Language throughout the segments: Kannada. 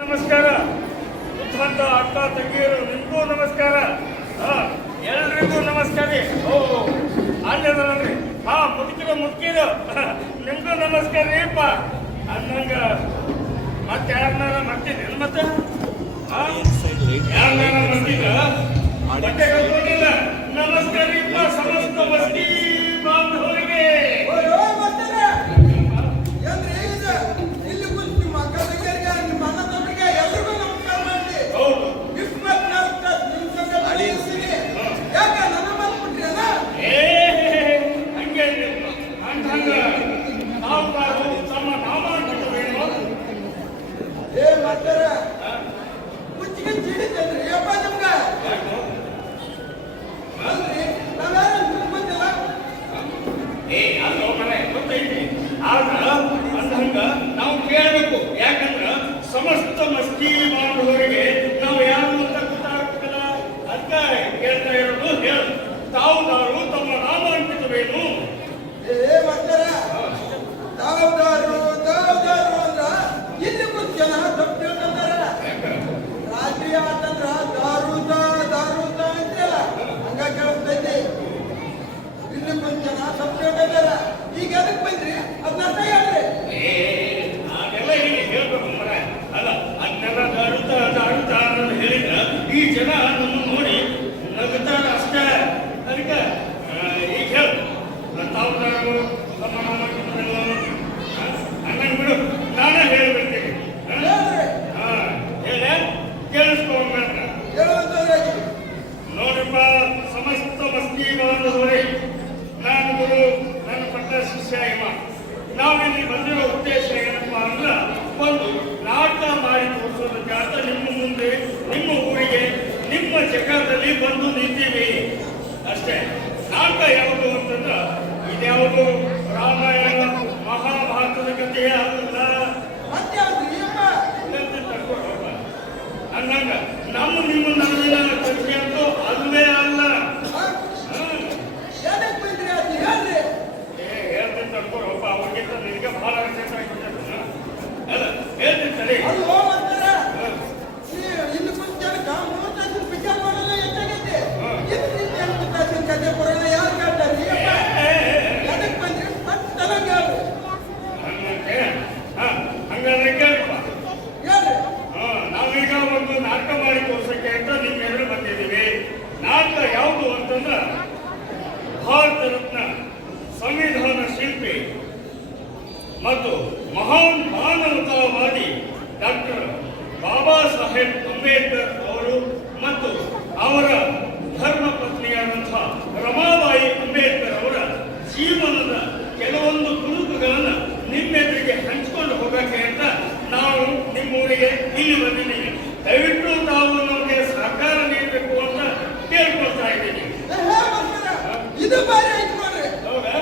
ನಮಸ್ಕಾರ. ಬುದ್ಧಂತ ಅಕ್ಕ ತಂಗಿಯರು ನಿಮಗೂ ನಮಸ್ಕಾರ. ಎಲ್ರಿಗೂ ನಮಸ್ಕಾರ. ಆಂಜನಲ್ರಿ ಮುದುಕಿರು ನಿಮ್ಗೂ ನಮಸ್ಕಾರ ರೀಪ್ಪ ಅಂದಂಗ ಮತ್ತೆ ಯಾರನ್ನಾರ ಮಾಡ್ತೀನಿ ಮತ್ತೆ ಯಾರನ್ನಾರ ಮಾಡ್ತೀಗ ಬಟ್ಟೆ ಕಳ್ಕೊಂಡಿಲ್ಲ. ನಮಸ್ಕಾರ ರೀಪ್ಪ ಸಮಸ್ತ ವಸ್ತಿ ಬಾಂಧವರಿಗೆ. ನಾವು ಕೇಳಬೇಕು, ಯಾಕಂದ್ರ ಸಮಸ್ತ ಮಸ್ತಿ ಮಾಡುವವರಿಗೆ ನಾವು ಯಾರು ಅಂತ ಗೊತ್ತಾಗಬೇಕಲ್ಲ. ಅದ್ಕ ಕೇಳ್ತಾ ಇರೋದು ಹೇಳು. ತಾವುದಾರು ತಮ್ಮ ನಾಮಾಂಕಿತವೇನು? ತಾವುದಾರು ಅಂದ್ರ ಇಲ್ಲಿ ಜನ ತಪ್ಪು ತಿಳ್ಕೊಂಡಾರ. ರಾತ್ರಿ ಆತಂದ್ರ ದಾರುದ ಅಂತೆಲ್ಲ ಹಂಗ ಕೇಳಿಸ್ತೈತಿ. ಇಲ್ಲಿ ಜನ ತಪ್ಪು ತಿಳ್ಕೊಂಡಾರ. ಈಗ ಅದಕ್ಕೆ ಬಂದ್ರಿ ಅದನ್ನ ಅರ್ಥ ಹೇಳ್ರಿ. ನಾನೆಲ್ಲ ಹೀಗೆ ಹೇಳ್ಬೇಕು ಮರ ಅಲ್ಲ. ಅದನ್ನೆಲ್ಲ ದಾರುತ ಅನ್ನೋದು ಹೇಳಿದ್ರ ಈ ಜನ ನಮ್ಮ ನೋಡಿ ನಗುತ್ತಾರ ಅಷ್ಟೇ. ಅದಕ್ಕೆ ಈಗ ಹೇಳು. ತಾವುದಾರು ತಮ್ಮ ನಾಮಾಂಕಿತವೇನು ಅನ್ನಂಗ್ ಬಿಡು. ನಾನೇ ಹೇಳ್ಬಿಡ್ತೀನಿ. ಹೇಳ ಕೇಳಿಸ್ಕೊಂಡ ನೋಡ್ರಪ್ಪ, ಸಮಸ್ತ ಮಸ್ತಿ ಬಾಂಧವರೇ, ನಾನು ಗುರು, ನನ್ನ ಪಟ್ಟ ಶಿಷ್ಯ ಇವ. ನಾವಿಲ್ಲಿ ಬಂದಿರೋ ಉದ್ದೇಶ ಏನಪ್ಪ ಅಂದ್ರೆ ಒಂದು ನಾಟಕ ಮಾಡಿ ತೋರಿಸೋದಕ್ಕೆ ಅಂತ ನಿಮ್ಮ ಮುಂದೆ, ನಿಮ್ಮ ಊರಿಗೆ, ನಿಮ್ಮ ಜಗದಲ್ಲಿ ಬಂದು ನಿಂತೀವಿ ಅಷ್ಟೇ. ನಾಟಕ ಯಾವುದು ಅಂತಂದ್ರೆ ಇದ್ಯಾವುದು ರಾಮಾಯಣ ಮಹಾಭಾರತದ ಕಥೆಯೇ ಅಲ್ಲ. ಹಂಗಂಗ ನಿಮ್ಮ ನಡುವಿನ ಕಥೆ ಅಂತೂ ಅಲ್ಲೇ ಅಲ್ಲ. ಹೇಳ್ತೀನಿ ತಡ್ಕೊಳಪ್ಪ. ಅವ್ರಿಗಿಂತ ನಿನಗೆ ಬಹಳ ವಿಶೇಷ ಅಲ್ಲ. ಹೇಳ್ತೀನಿ ಸರಿ. ಹಂಗಾದ್ರೆ ಕೇಳಪ್ಪ. ನಾವೀಗ ಒಂದು ನಾಟಕ ಮಾಡಿ ತೋರ್ಸಕ್ಕೆ ಅಂತ ನಿಮ್ಮ ಎದುರು ಬಂದಿದ್ದೀವಿ. ನಾಟಕ ಯಾವುದು ಅಂತಂದ್ರೆ ಭಾರತ ರತ್ನ ಸಂವಿಧಾನ ಶಿಲ್ಪಿ ಮತ್ತು ಮಹಾನ್ ಮಾನವತಾವಾದಿ ಡಾಕ್ಟರ್ ಬಾಬಾ ಸಾಹೇಬ್ ಅಂಬೇಡ್ಕರ್ ಅವರು ಮತ್ತು ಅವರ ಧರ್ಮ ಪತ್ನಿಯಾದಂತಹ ರಮಾಬಾಯಿ ಅಂಬೇಡ್ಕರ್ ಅವರ ಜೀವನದ ಕೆಲವೊಂದು ತುಣುಕುಗಳನ್ನು ನಿಮ್ಮೆದುರಿಗೆ ಹಂಚಿಕೊಂಡು ಹೋಗಕ್ಕೆ ಅಂತ ನಾವು ನಿಮ್ಮೂರಿಗೆ ಇಲ್ಲಿ ಬಂದಿದ್ದೀವಿ. ದಯವಿಟ್ಟು ತಾವು ನಮಗೆ ಸಹಕಾರ ನೀಡಬೇಕು ಅಂತ ಕೇಳ್ಕೊಳ್ತಾ ಇದ್ದೀನಿ. ಇದು ಬಾರಿ ಆಯ್ತು ನೋಡ್ರಿ. ಹೌದಾ?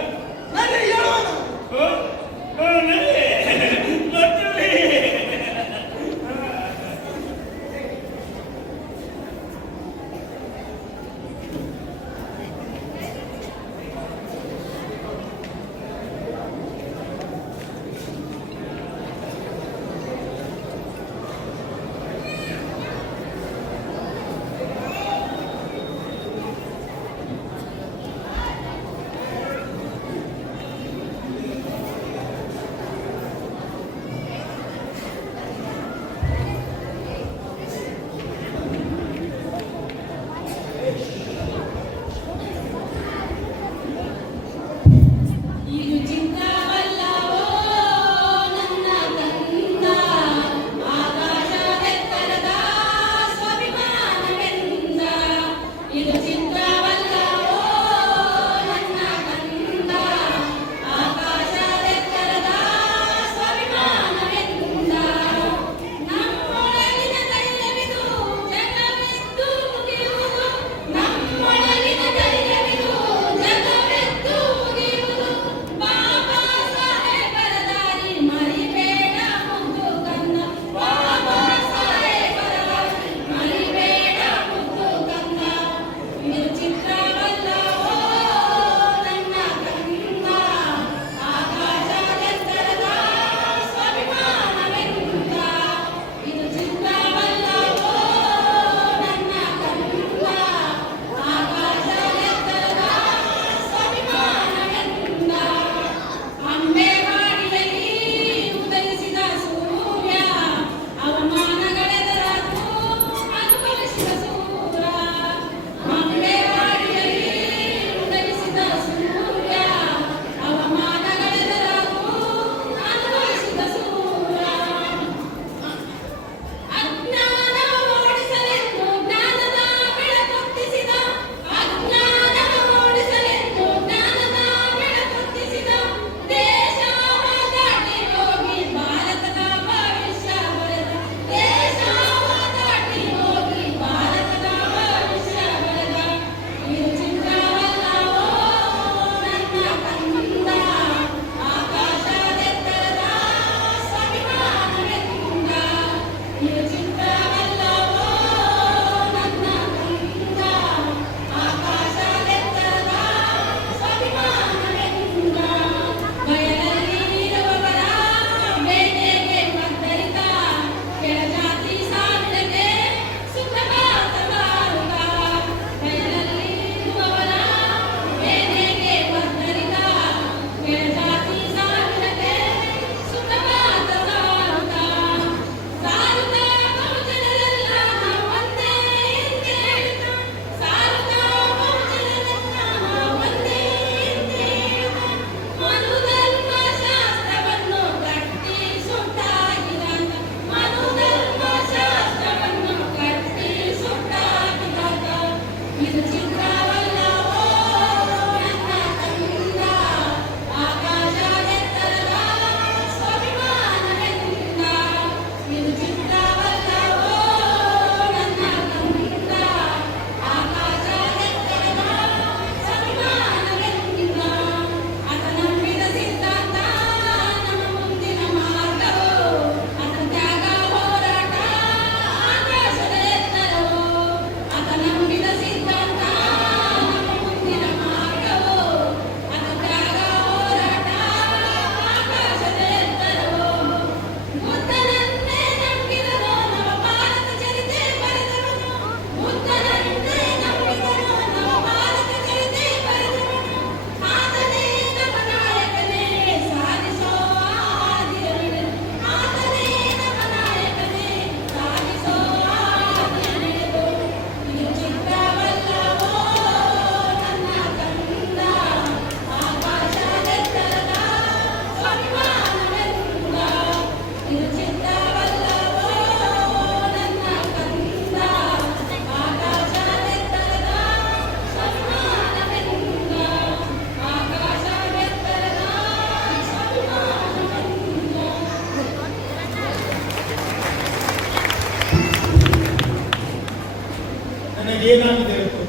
ನನಗೇನಾಗಿದೆ ಗೊತ್ತು?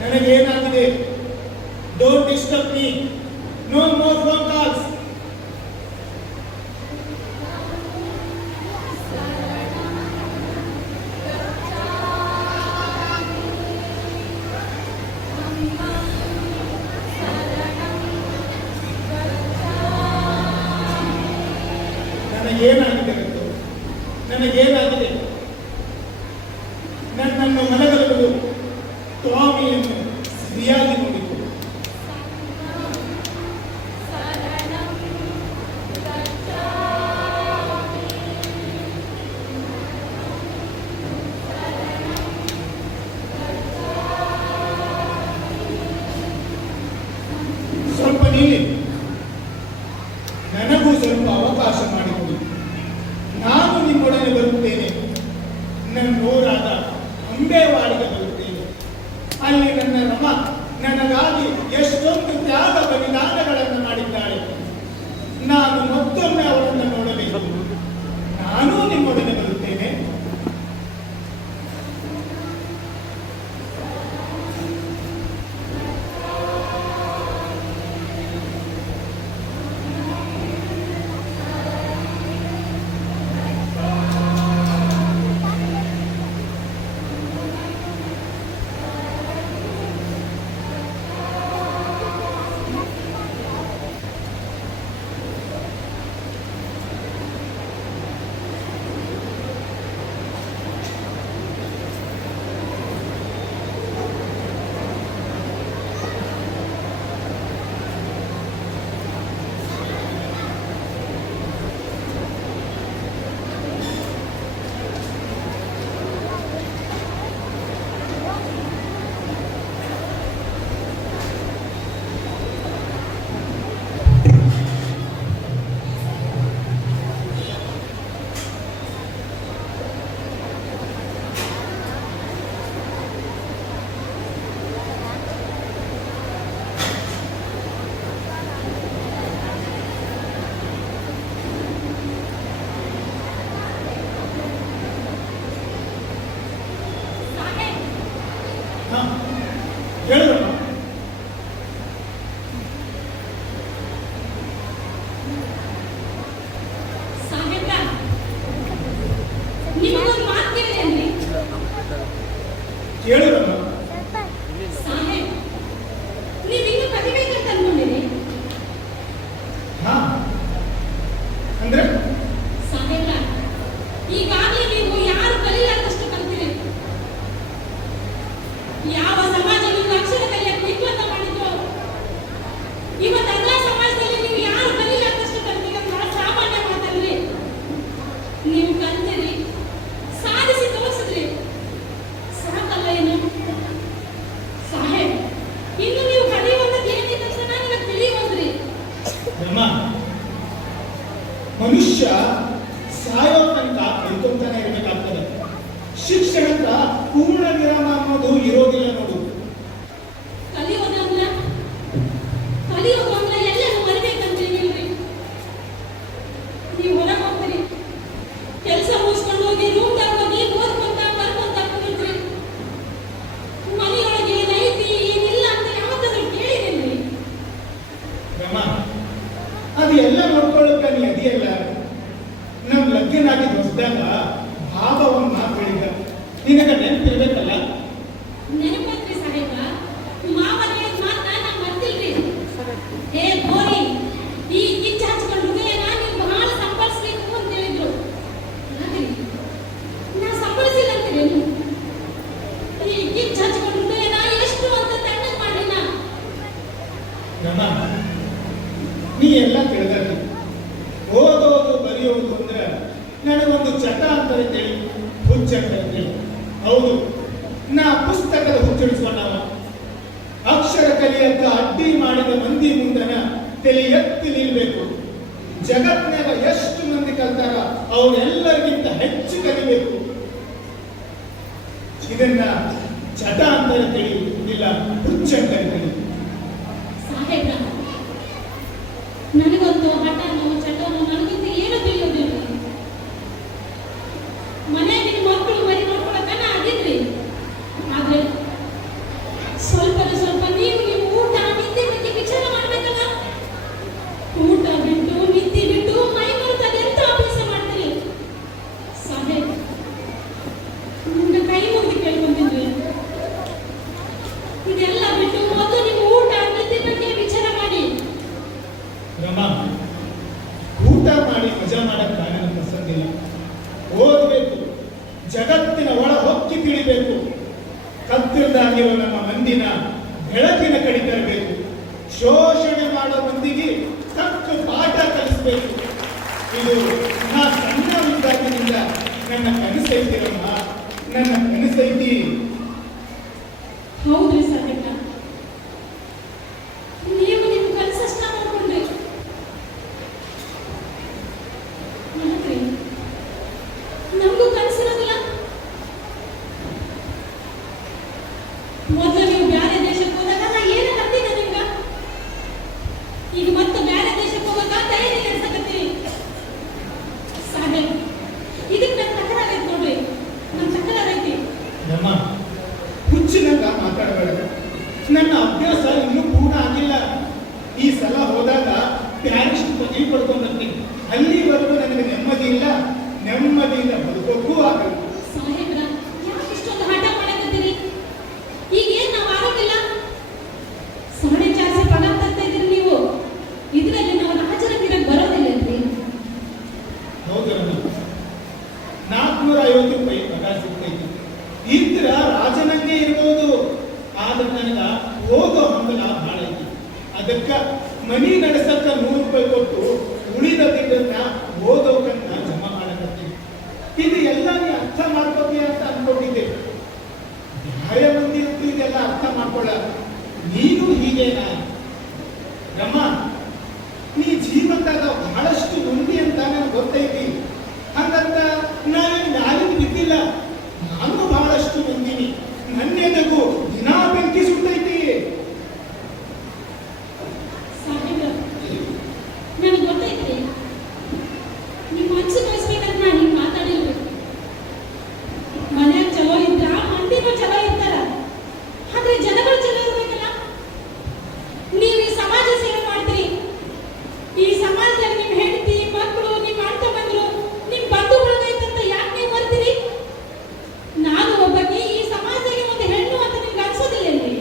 ನನಗೇನಾಗಿದೆ? Don't disturb me. No more phone calls. ನನಗೇನಾಗಿದೆ ಗೊತ್ತು? ನನಗೇನಾಗಿದೆ? ನನ್ನನ್ನು ಮನಗಲುವುದು ಸ್ವಾಮಿಯನ್ನು ಸರಿಯಾಗಿ ನೋಡಿತು. ಸ್ವಲ್ಪ ನೀಡಿ, ನನಗೂ ಸ್ವಲ್ಪ ಅವಕಾಶ ಮಾಡಿಕೊಡಿ. ನಾನು ನಿಮ್ಮೊಡನೆ ಬರುತ್ತೇನೆ. ನನ್ನೂರಾದ ಅಂಬೇವಾಡಿಗೆ ಬರುತ್ತೇನೆ. ಅಲ್ಲಿ ನನ್ನ ರಮ ನನಗಾಗಿ ಎಷ್ಟೊಂದು ತ್ಯಾಗ ಬಲಿದಾನಗಳನ್ನು ಮಾಡಿದ್ದಾಳೆ. ನಾನು ಮತ್ತೊಮ್ಮೆ ಅವರನ್ನು ನೋಡಬೇಕು. ನಾನೂ ನಿಮ್ಮೊಡನೆ ಬರುತ್ತೇನೆ. ಹೇಳಿದ್ರಮ್ಮ, ಸಾಹೇಬ್ರ, ನಿಮಗೊಂದು ಮಾತು ಕೇಳಿದೇನ್ರಿ? ಹೇಳಿದ್ರಮ್ಮ. ಸಾಹೇಬ್, ನೀವಿನ್ನೂ ಕಲಿಬೇಕಂತ ಅನ್ಕೊಂಡಿರಿ? ಹಾ, ಅಂದ್ರೆ ಸಾಹೇಬ್ರ, ಈಗಾಗಲೇ ನೀವು ಯಾರು ಕಲಿಲಾರ್ದಷ್ಟು ಕಲ್ತಿರಿ. ಯಾವ ಸಮಾಜ ನೀವು ಅಕ್ಷರ ಕಲಿಯಕ್ಕೆ ನಿರ್ಬಂಧ ಮಾಡಿದ್ರು, ಇವತ್ತು ಅದ್ರ ಸಮಾಜದಲ್ಲಿ ನೀವು ಯಾರು ಕಲಿಲಾರ್ದಷ್ಟು ಕಲ್ತಿರಿ ಅಂತ ಸಾಮಾನ್ಯ ಮಾತಲ್ರಿ. ನೀವು ಕಲ್ತಿರಿ, ಸಾಧಿಸಿ ತೋರಿಸಿದ್ರಿ, ಸಾಕಲ್ಲ ಏನು? ಸಾಹೇಬ್, ಇನ್ನು ನೀವು ಕಲಿಯುವಂಥದ್ದು ಏನಿದೆ ಅಂತ ನನಗೆ ತಿಳಿಯುವಂದ್ರಿ. ಬ್ರಹ್ಮ, ಮನುಷ್ಯ ಸಾಯೋ ತನಕ ಕಲಿತೊಂತಾನೆ ಇರಬೇಕಾಗ್ತದೆ. ಶಿಕ್ಷಣದ ಪೂರ್ಣ ವಿರಾಮ ಅನ್ನೋದು ಇರೋದಿಲ್ಲ ನೋಡು. ಕಲಿಯೋದು ಅಂದ್ರೆ ಎಲ್ಲರೂ ಮರಿಬೇಕಂತ ಏನಿಲ್ರಿ. ನೀವು ಹೊರಗೆ ಹೋಗ್ತೀರಿ, ಕೆಲಸ ಮುಗಿಸ್ಕೊಂಡು ಹೋಗಿ ರೂಮ್ದಾಗ ಹೋಗಿ ಓದ್ಕೊಂತ ಬರ್ಕೊಂತ ಕೂತ್ರಿ. ಮನೆಯೊಳಗೆ ಏನೈತಿ ಏನಿಲ್ಲ ಅಂತ ಯಾವತ್ತಾದ್ರೂ ಕೇಳಿರೇನ್ರಿ? ಬ್ರಹ್ಮ, ಅದು ಎಲ್ಲ ನೋಡ್ಕೊಳ್ಳೋಕೆ ನೀ ಅದಿಯಲ್ಲ. ನಮ್ ಲಗ್ನಾಗಿದ್ದು ಹೊಸದಾಗ ಭಾವವನ್ನು ಮಾತು ಹೇಳಿದ, ನಿನಗೆ ನೆನಪಿರ್ಬೇಕಲ್ಲ. ನೆನಪತ್ರಿ ಸಾಹೇಬ, ಮಾವನ ಹೇಳಿದ ಮಾತನ್ನ ನಾ ಮರ್ತಿಲ್ರಿ. ಏ ಬೋರಿ, ಈ ಕಿಚ್ಚ ಹಚ್ಕೊಂಡು ಹೃದಯನ ನೀವು ಬಹಳ ಸಂಪಾದಿಸ್ಬೇಕು ಅಂತ ಹೇಳಿದ್ರು. ಹಾಗೆ ನಾ ಸಂಪಾದಿಸಿಲ್ಲ ಅಂತೀರೇನು? ಈ ಕಿಚ್ಚ ಹಚ್ಕೊಂಡು ಹೃದಯನ ಎಷ್ಟು ಅಂತ ತಣ್ಣಗೆ ಮಾಡಿನ. ಬ್ರಹ್ಮ, ನೀ ಎಲ್ಲ ತಿಳಿದಾಗಿ ಓದೋದು ಬರೆಯೋದು ಅಂದ್ರೆ ನನಗೊಂದು ಚಟ ಅಂತ ಹೇಳಿ, ಹುಚ್ಚಂತ ಹೇಳಿ. ಹೌದು, ನಾ ಪುಸ್ತಕದ ಹುಚ್ಚಡಿಸ್ಕೊಂಡವ. ಅಕ್ಷರ ಕಲಿಯಂತ ಅಡ್ಡಿ ಮಾಡಿದ ಮಂದಿ ಮುಂದನ ತಲೆ ಎತ್ತಿ ನಿಲ್ಬೇಕು. ಜಗತ್ನಾಗ ಎಷ್ಟು ಮಂದಿ ಕಲ್ತಾರ ಅವರೆಲ್ಲರಿಗಿಂತ ಹೆಚ್ಚು ಕಲಿಬೇಕು. ಇದನ್ನ ಚಟ ಅಂತ ಹೇಳಿ, ಇಲ್ಲ ಹುಚ್ಚಂತ ಹೇಳಿ. ಸಾಹೇಬ್ರ, ನನಗೊಂದು ಹಠನೋ ಚಟನೋ ನನಗಿಂತ ಏನು ತಿಳಿಯೋದಿಲ್ಲ. ಮನೆಯಾಗಿನ ಮಕ್ಕಳು ಬರೀ ನೋಡ್ಕೊಳಕನ ಆಗಿದ್ರಿ. ಜಗತ್ತಿನ ಒಳ ಹೊಕ್ಕಿ ತಿಳಿಬೇಕು. ಕತ್ತಲ್ದಾಗಿರೋ ನಮ್ಮ ಮಂದಿನ ಬೆಳಕಿನ ಕಡೆ ತರಬೇಕು. ಶೋಷಣೆ ಮಾಡೋ ಮಂದಿಗೆ ತಕ್ಕ ಪಾಠ ಕಲಿಸ್ಬೇಕು. ಇದು ನಾ ಸಣ್ಣ ವಿದ್ಯಾರ್ಥಿನಿಂದ ನನ್ನ ಕನಸೈತಿರಮ್ಮ, ನನ್ನ ಕನಸೈತಿ. ಹೌದ್ರಿ ಸಾಹೇಬ್ರ, ನೀವು ನಿಮ್ ಕನಸಷ್ಟ ಮಾಡ್ಕೊಂಡ್ರಿ. ಯಾಕ್ರಿ ನಮಗೂ ಕನಸಿರೋದಿಲ್ಲ? ಮೊದಲು ನೀವು ಬೇರೆ ದೇಶಕ್ಕೆ ಹೋದಾಗ ನಾ ಏನ ಕತ್ತಿದ್ದೆ ನಿಮ್ಗ, ಈಗ ಮತ್ತೆ ಬೇರೆ ದೇಶಕ್ಕೆ ಹೋಗಾಕ ತಯಾರಿ ನಡೆಸಕತ್ತೀರಿ. ಸಾಹೇಬ್, ಇದಕ್ಕೆ ನನ್ನ ತಕರಾರ್ ಐತಿ ನೋಡ್ರಿ, ನನ್ನ ತಕರಾರ್ ಐತಿ. ನಮ್ಮ ಹುಚ್ಚಿನಂಗ ಮಾತಾಡಬೇಡ. ನನ್ನ ಅಭ್ಯಾಸ ಇನ್ನೂ ಪೂರ್ಣ ಆಗಿಲ್ಲ. ಈ ಸಲ ಹೋದಾಗ ಪ್ಯಾರಿಸ್ ಪದವಿ ಪಡ್ಕೊಂಡು ಬರ್ತೀನಿ. ಅಲ್ಲಿವರೆಗೂ ನನಗೆ ನೆಮ್ಮದಿ ಇಲ್ಲ, ನೆಮ್ಮದಿಯಿಂದ ಬದುಕೋಕ್ಕೂ ಆಗಲ್ಲ. ಸಾಹೇಬ್ರ, ಯಾಕೆ ಇಷ್ಟೊಂದು ಹಠ ಮಾಡಕತ್ತೀರಿ? ಈಗ ಏನ್ ನಾವು ಆರೋಗಿಲ್ಲ? 4.5 ಪಗಾರ ತರ್ತಾ ಇದ್ದೀರಿ ನೀವು. ಇದರಲ್ಲಿ ನಾವು ರಾಜರ ಗಿಡಕ್ಕೆ ಬರೋದಿಲ್ಲನ್ರಿ. ಹೌದು ರಮ್ಮ, 450 ರೂಪಾಯಿ ಪಗಾರ ಸಿಗ್ತೈತಿ. ಇದ್ರ ರಾಜನಂಗೆ ಇರ್ಬೋದು, ಆದ್ರೆ ನನಗ ಹೋಗೋ ಹಂಬಲ ಭಾಳ ಐತಿ. ಅದಕ್ಕ ಮನಿ ನಡೆಸಕ್ಕ 100 ರೂಪಾಯಿ ಕೊಟ್ಟು ಉಳಿದ ದುಡ್ಡನ್ನ ಓದೋಕನ್ನ ಜಮಾ ಮಾಡಕತ್ತೀನಿ. ಇದು ಎಲ್ಲ ನೀ ಅರ್ಥ ಮಾಡ್ಕೋತೀಯ ಅಂತ ಅನ್ಕೊಂಡಿದ್ದೆ. ಬೇರೆ ಮಂದಿ ಅಂತೂ ಇದೆಲ್ಲ ಅರ್ಥ ಮಾಡ್ಕೊಳ್ಳ. ನೀನು ಹೀಗೇನಾ ರಮ್ಮ? ನೀ ಜೀವನದಾಗ ಬಹಳಷ್ಟು ನೊಂದಿ ಅಂತ ನನಗೆ ಗೊತ್ತೈತಿ. ಹಂಗಂತ ನಾನು ಯಾರಿಗೂ ಬಿದ್ದಿಲ್ಲ. ನಾನು ಬಹಳಷ್ಟು ನೊಂದಿನಿ. ನನ್ನೆದಗೂ ದಿನಾ ಬೆಂಕಿ ಸುಟ್ಟೈತಿ. ಸಾಹೇಬ್ರ, ನನಗೆ ಗೊತ್ತೈತ್ರಿ, ನಿಮ್ಮ ಮನಸ್ಸು ನೋಯಿಸ್ಬೇಕಂತ ನಾನು ಹಿಂಗೆ ಮಾತಾಡಿಲ್ರಿ. ಮನ್ಯಾಗ ಚಲೋ ಇದ್ರ ಮಂದಿನೂ ಚಲೋ ಇರ್ತಾರ, ಆದ್ರೆ ಜನಗಳು ಚಲೋ ಇರ್ಬೇಕಲ್ಲ. ನೀವು ಈ ಸಮಾಜ ಸೇವೆ ಮಾಡ್ತೀರಿ. ಈ ಸಮಾಜದಲ್ಲಿ ನಿಮ್ಮ ಹೆಂಡತಿ, ಮಕ್ಕಳು, ನಿಮ್ಮ ಅಣ್ಣ ತಮ್ಮಂದ್ರು, ನಿಮ್ಮ ಬಂಧು ಬಳಗ ಐತಂತ ಯಾಕೆ ನೀವು ಬರ್ತೀರಿ? ನಾನು ಒಬ್ಬಾಕಿ ಈ ಸಮಾಜಕ್ಕೆ ಒಂದು ಹೆಣ್ಣು ಅಂತ ನಿಮ್ಗೆ ಅನ್ಸೋದಿಲ್ಲೇನ್ರಿ?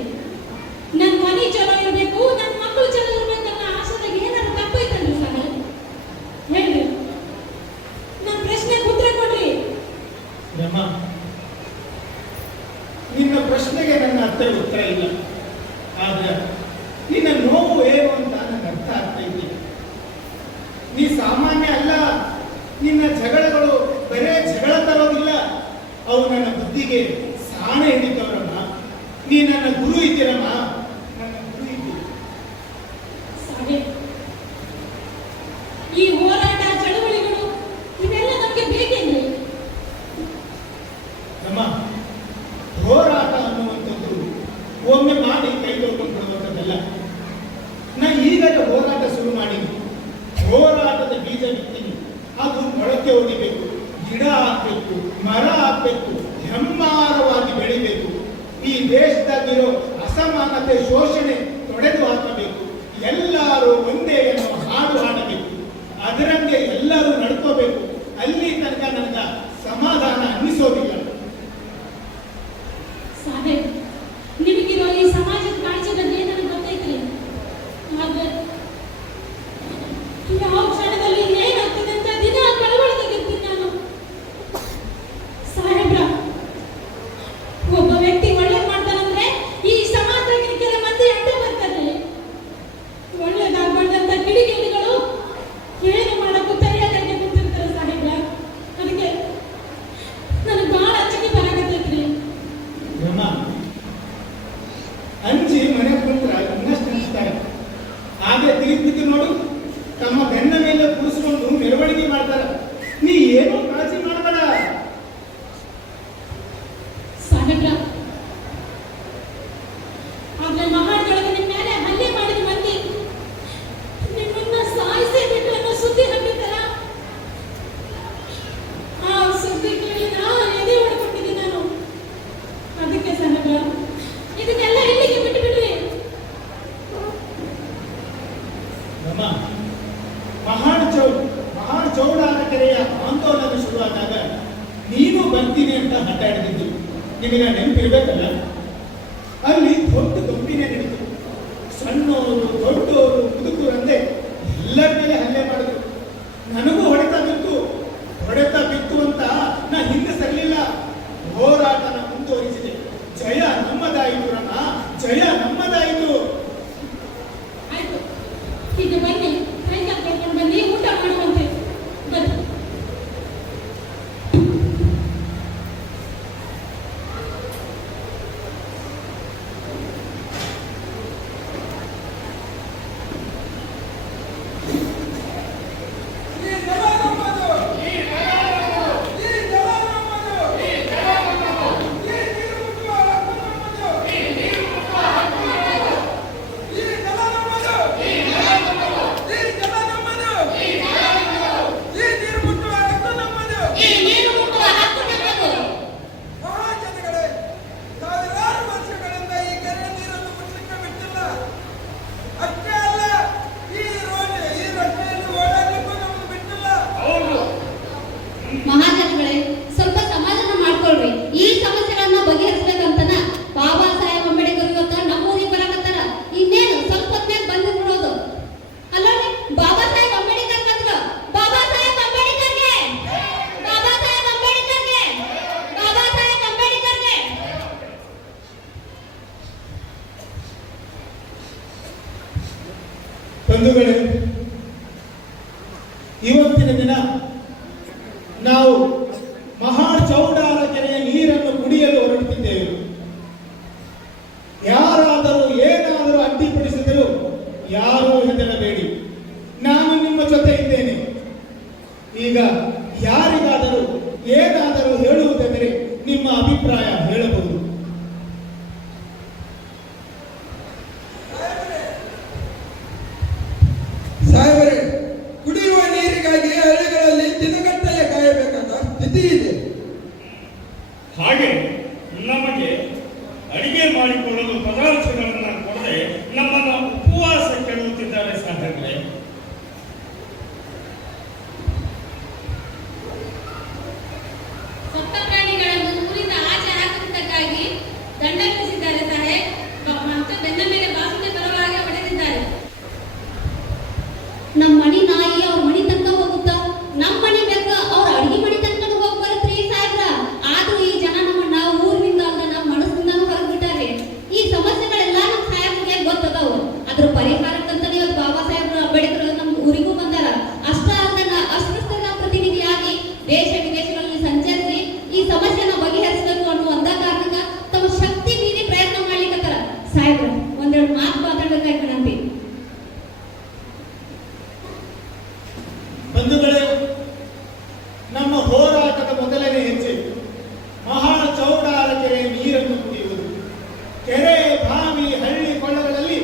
ನನ್ನ ಮನೆ ಚಲೋ ಇರಬೇಕು, ನನ್ನ ಮಕ್ಕಳು ಚಲೋ ಇರ್ಬೇಕನ್ನ ಆಶೆದಾಗ ಏನಾದ್ರು ತಪ್ಪೈತನ್ರಿ ಸಾಹೇಬ್? ಹೇಳ್ರಿ, ನನ್ನ ಪ್ರಶ್ನೆಗೆ ಉತ್ತರ ಕೊಡ್ರಿ. ರಮ್ಮ, ನಿನ್ನ ಪ್ರಶ್ನೆಗೆ ನನ್ನ ಉತ್ತರ ಇಲ್ಲ. ಆದ್ರೆ ನಿನ್ನ ನೋವು ಏನು ಅಂತ ನನಗೆ ಅರ್ಥ ಆಗ್ತೈತಿ. ನೀ ಸಾಮಾನ್ಯ ಅಲ್ಲ. ನಿನ್ನ ಜಗಳಗಳು ಬರೇ ಜಗಳ ತರೋದಿಲ್ಲ, ಅವು ನನ್ನ ಬುದ್ಧಿಗೆ ಸಾಣೆ ಹಿಡಿತವ್ರಮ್ಮ. ನೀ ನನ್ನ ಗುರು ಇದ್ದೀರಮ್ಮ, ನನ್ನ ಗುರು ಇದ್ದೀರಿ. ಸಾಹೇಬ್, ಈ ಹೋರಾಟ ಚಳವಳಿಗಳು ಇವೆಲ್ಲ ನಮಗೆ ಬೇಕೇನ್ರಿ? ನಮ್ಮ ಹೋರಾಟ ಅನ್ನುವಂಥದ್ದು ಒಮ್ಮೆ ಮಾಡಿ ಕೈ ತೊಳ್ಕೊಂಡು ಬಿಡುವಂಥದ್ದಲ್ಲ. ನಾ ಈಗಲೇ ಹೋರಾಟ ಶುರು ಮಾಡೀನಿ. ಹೋರಾಟದ ಬೀಜ ಬಿತ್ತೀನಿ, ಅದು ಮೊಳಕೆ ಹೊಡಿಬೇಕು, ಗಿಡ ಹಾಕ್ಬೇಕು, ಮರ ಹಾಕ್ಬೇಕು, ಹೆಮ್ಮಾರವಾಗಿ ಬೆಳಿಬೇಕು. ಈ ದೇಶದಾಗಿರೋ ಅಸಮಾನತೆ, ಶೋಷಣೆ ತೊಡೆದು ಹಾಕಬೇಕು. ಎಲ್ಲರೂ ಒಂದೇ ಎನ್ನುವ ಹಾಡು ಹಾಡಬೇಕು. ಅದರಂಗೆ ಎಲ್ಲರೂ ನಡ್ಕೋಬೇಕು. ಅಲ್ಲಿ ತನಕ ನನಗ ಸಮಾಧಾನ ಅನ್ನಿಸೋದಿಲ್ಲ. ಸಾಹೇಬ್, ನಿಮಗಿರೋ ಈ ಸಮಾಜದ ಕಾಳಜಿ ಬಗ್ಗೆ ನನಗೆ ಗೊತ್ತೈತ್ರಿ. ಆದ್ರೆ ಯಾವ ಕ್ಷಣದಲ್ಲಿ ಏನಾಗ್ತದೆ ಅಂತ ದಿನ ಕಳವಳದಾಗಿರ್ತೀನಿ ನಾನು. ಸಾಹೇಬ್ರ, ಒಬ್ಬ ವ್ಯಕ್ತಿ ಒಳ್ಳೇದ್ ಮಾಡ್ತಾನಂದ್ರೆ ಈ ಸಮಾಜದಾಗಿನ ಕೆಲ ಮಂದಿ ಅಡ್ಡ ಬರ್ತಾರೆ. ಒಳ್ಳೇದಾಗ್ಬಾರ್ದಂತ ಕಿಡಿಗೇಡಿಗಳು ಏನು ಮಾಡಕ್ಕೂ ತಯಾರಾಗಿ ಕೂತಿರ್ತಾರೆ ಸಾಹೇಬ್ರ. ಅದಕ್ಕೆ ನನಗೆ ಬಹಳ ಅಂಜಿಕೆ ಬರಾಕತ್ತೈತ್ರಿ. ರಮ್ಮ, ಅಂಜಿ ಮನೆ ಕುಂತ್ರ ಇನ್ನಷ್ಟು ಅನಿಸ್ತಾರೆ. ಹಾಗೆ ತಿರುಗಿ ನೋಡು, ತಮ್ಮ ಬೆನ್ನ ಮೇಲೆ ಕೂರಿಸ್ಕೊಂಡು ಮೆರವಣಿಗೆ ಮಾಡ್ತಾರೆ. ನೀ ಏನೂ ಕಾಳಜಿ ಮಾಡಬೇಡ. ಸಾಹೇಬ್ರ, ಆದ್ರೆ ಮಹಾನ್ಗಳಾದ ನಿಮ್ಮ ಮೇಲೆ ಹಲ್ಲೆ ಮಾಡಿದ ಮಂದಿ ನಿಮ್ಮನ್ನ ಸಾಯಿಸೇ ಬಿಟ್ಟು ಅನ್ನೋ ಸುದ್ದಿ ಹಬ್ಬಿತ್ತಲ್ಲ, ಆ ಸುದ್ದಿ ಕೇಳಿ ನಾನು ಎದೆ ಹೊಡ್ಕೊಂಡಿದ್ದೀನಿ ನಾನು. ಅದಕ್ಕೆ ಸಾಹೇಬ್ರ, ಇದನ್ನೆಲ್ಲ ಇಲ್ಲಿಗೆ ಬಿಟ್ಟು ಬಿಡ್ರಿ. ರಮ್ಮ, ಮಹಾನ್ ಚೌಡಾರಕೆರೆಯ ಆಂದೋಲನ ಶುರುವಾದಾಗ ನೀನು ಬರ್ತೀನಿ ಅಂತ ಹಠ ಹಿಡಿದಿದ್ದು ನಿನಗೆ ನೆನಪಿರ್ಬೇಕಲ್ಲ. ಅಲ್ಲಿ ದೊಡ್ಡ ಗೊಂಬಿನೇ ನಡೀತು. ಸಣ್ಣವರು, ದೊಡ್ಡವರು, ಮುದುಕರು ಅಂದೆ ಎಲ್ಲರ ಮೇಲೆ ಹಲ್ಲೆ ಮಾಡಿದ್ರು. ನನಗೂ ಹೊಡೆತ ಬಿತ್ತು ಅಂತ ನಾ ಹಿಂದೆ ಸರಲಿಲ್ಲ. ಬಂಧುಗಳೇ, ಇವತ್ತಿನ ದಿನ ನಾವು ಮಹಾನ್ ಚೌಡಾರ ಕೆರೆಯ ನೀರನ್ನು ಕುಡಿಯಲು ಹೊರಡುತ್ತಿದ್ದೇವೆ. ಯಾರಾದರೂ ಏನಾದರೂ ಅಡ್ಡಿಪಡಿಸಿದರೂ ಯಾರೂ ಹೆದರಬೇಡಿ, ನಾನು ನಿಮ್ಮ ಜೊತೆ ಇದ್ದೇನೆ. ಈಗ ಯಾರಿಗಾದರೂ ಏನಾದರೂ ಹೇಳುವುದೆಂದರೆ ನಿಮ್ಮ ಅಭಿಪ್ರಾಯ ಹೇಳಬಹುದು. ಸಾಹೇಬರೇ, ಕುಡಿಯುವ ನೀರಿಗಾಗಿ ಹಳ್ಳಿಗಳಲ್ಲಿ ದಿನಗಟ್ಟಲೆ ಕಾಯಬೇಕಾದ ಸ್ಥಿತಿ ಇದೆ. ಹಾಗೆ ನಮಗೆ ಅಡಿಗೆ ಮಾಡಿಕೊಳ್ಳಲು ಪದಾರ್ಥಗಳನ್ನು ಕೊಡದೆ ನಮ್ಮನ್ನು ಉಪವಾಸ ಕೆಡುತ್ತಿದ್ದಾರೆ ಸಾಹೇಬ್ರೆ. ಸತ್ತ ಪ್ರಾಣಿಗಳನ್ನು ಊರಿಂದ ಆಚೆ ಹಾಕುವುದಕ್ಕಾಗಿ ದಂಡ ವಿಧಿಸಿದ್ದಾರೆ ಸಾಹೇಬ್. ಮತ್ತು ಬೆನ್ನ ಮೇಲೆ ಬಾಸುಂಡೆ ಬರುವಾಗ ಹೊಡೆದಿದ್ದಾರೆ. ನಮ್ಮ ಮನಿ ನಾಯಿ ಅವ್ರ ಮನಿ ತನಕ ಹೋಗುತ್ತಾ, ನಮ್ಮ ಮನಿ ಬೆಕ್ಕ ಅವ್ರ ಅಡಿಗೆ ಮನಿ ತನಕ ಹೋಗಿ ಬರುತ್ರಿ ಸಾಹೇಬ್ರ. ಆದ್ರೂ ಈ ಜನ ನಾವು ಊರಿನಿಂದ ಅಲ್ಲ ನಮ್ಮ ಮನಸ್ಸಿಂದನೂ ಹೊರಗೆ ಬಿಟ್ಟಾರೆ. ಈ ಸಮಸ್ಯೆಗಳೆಲ್ಲ ನಮ್ಮ ಸಾಹೇಬ್ರಿಗೆ ಗೊತ್ತದವು. ಅದ್ರ ಪರಿಹಾರಕ್ಕಂತಾನೆ ಇವತ್ತು ಬಾಬಾ ಸಾಹೇಬ್ರು ಅಂಬೇಡ್ಕರ್ ನಮ್ಮ ಊರಿಗೂ ಬಂದಾರ. ಅಷ್ಟೇ ಅಲ್ಲದ ಅಸ್ಪೃಶ್ಯರ ಪ್ರತಿನಿಧಿಯಾಗಿ ದೇಶ ವಿದೇಶಗಳಲ್ಲಿ ಸಂಚರಿಸಿ ಈ ಸಮಸ್ಯೆನ ಬಗೆಹರಿಸಬೇಕು ಅನ್ನೋ ಒಂದ ಕಾರಣಕ್ಕ ತಮ್ಮ ಶಕ್ತಿ ಮೀರಿ ಪ್ರಯತ್ನ ಮಾಡ್ಲಿಕ್ಕತ್ತಾರ. ಸಾಹೇಬ್ರ ಒಂದೆರಡು ಮಾತು ಮಾತಾಡ್ಬೇಕಾಯ್ತು ನಂಬಿ. ಬಂಧುಗಳೇ, ನಮ್ಮ ಹೋರಾಟದ ಮೊದಲನೇ ಹೆಜ್ಜೆ ಮಹಾನ್ ಚೌಡಾರ ಕೆರೆಯ ನೀರನ್ನು ಕುಡಿಯುವುದು. ಕೆರೆ, ಬಾವಿ, ಹಳ್ಳಿ, ಕೊಳ್ಳಗಳಲ್ಲಿ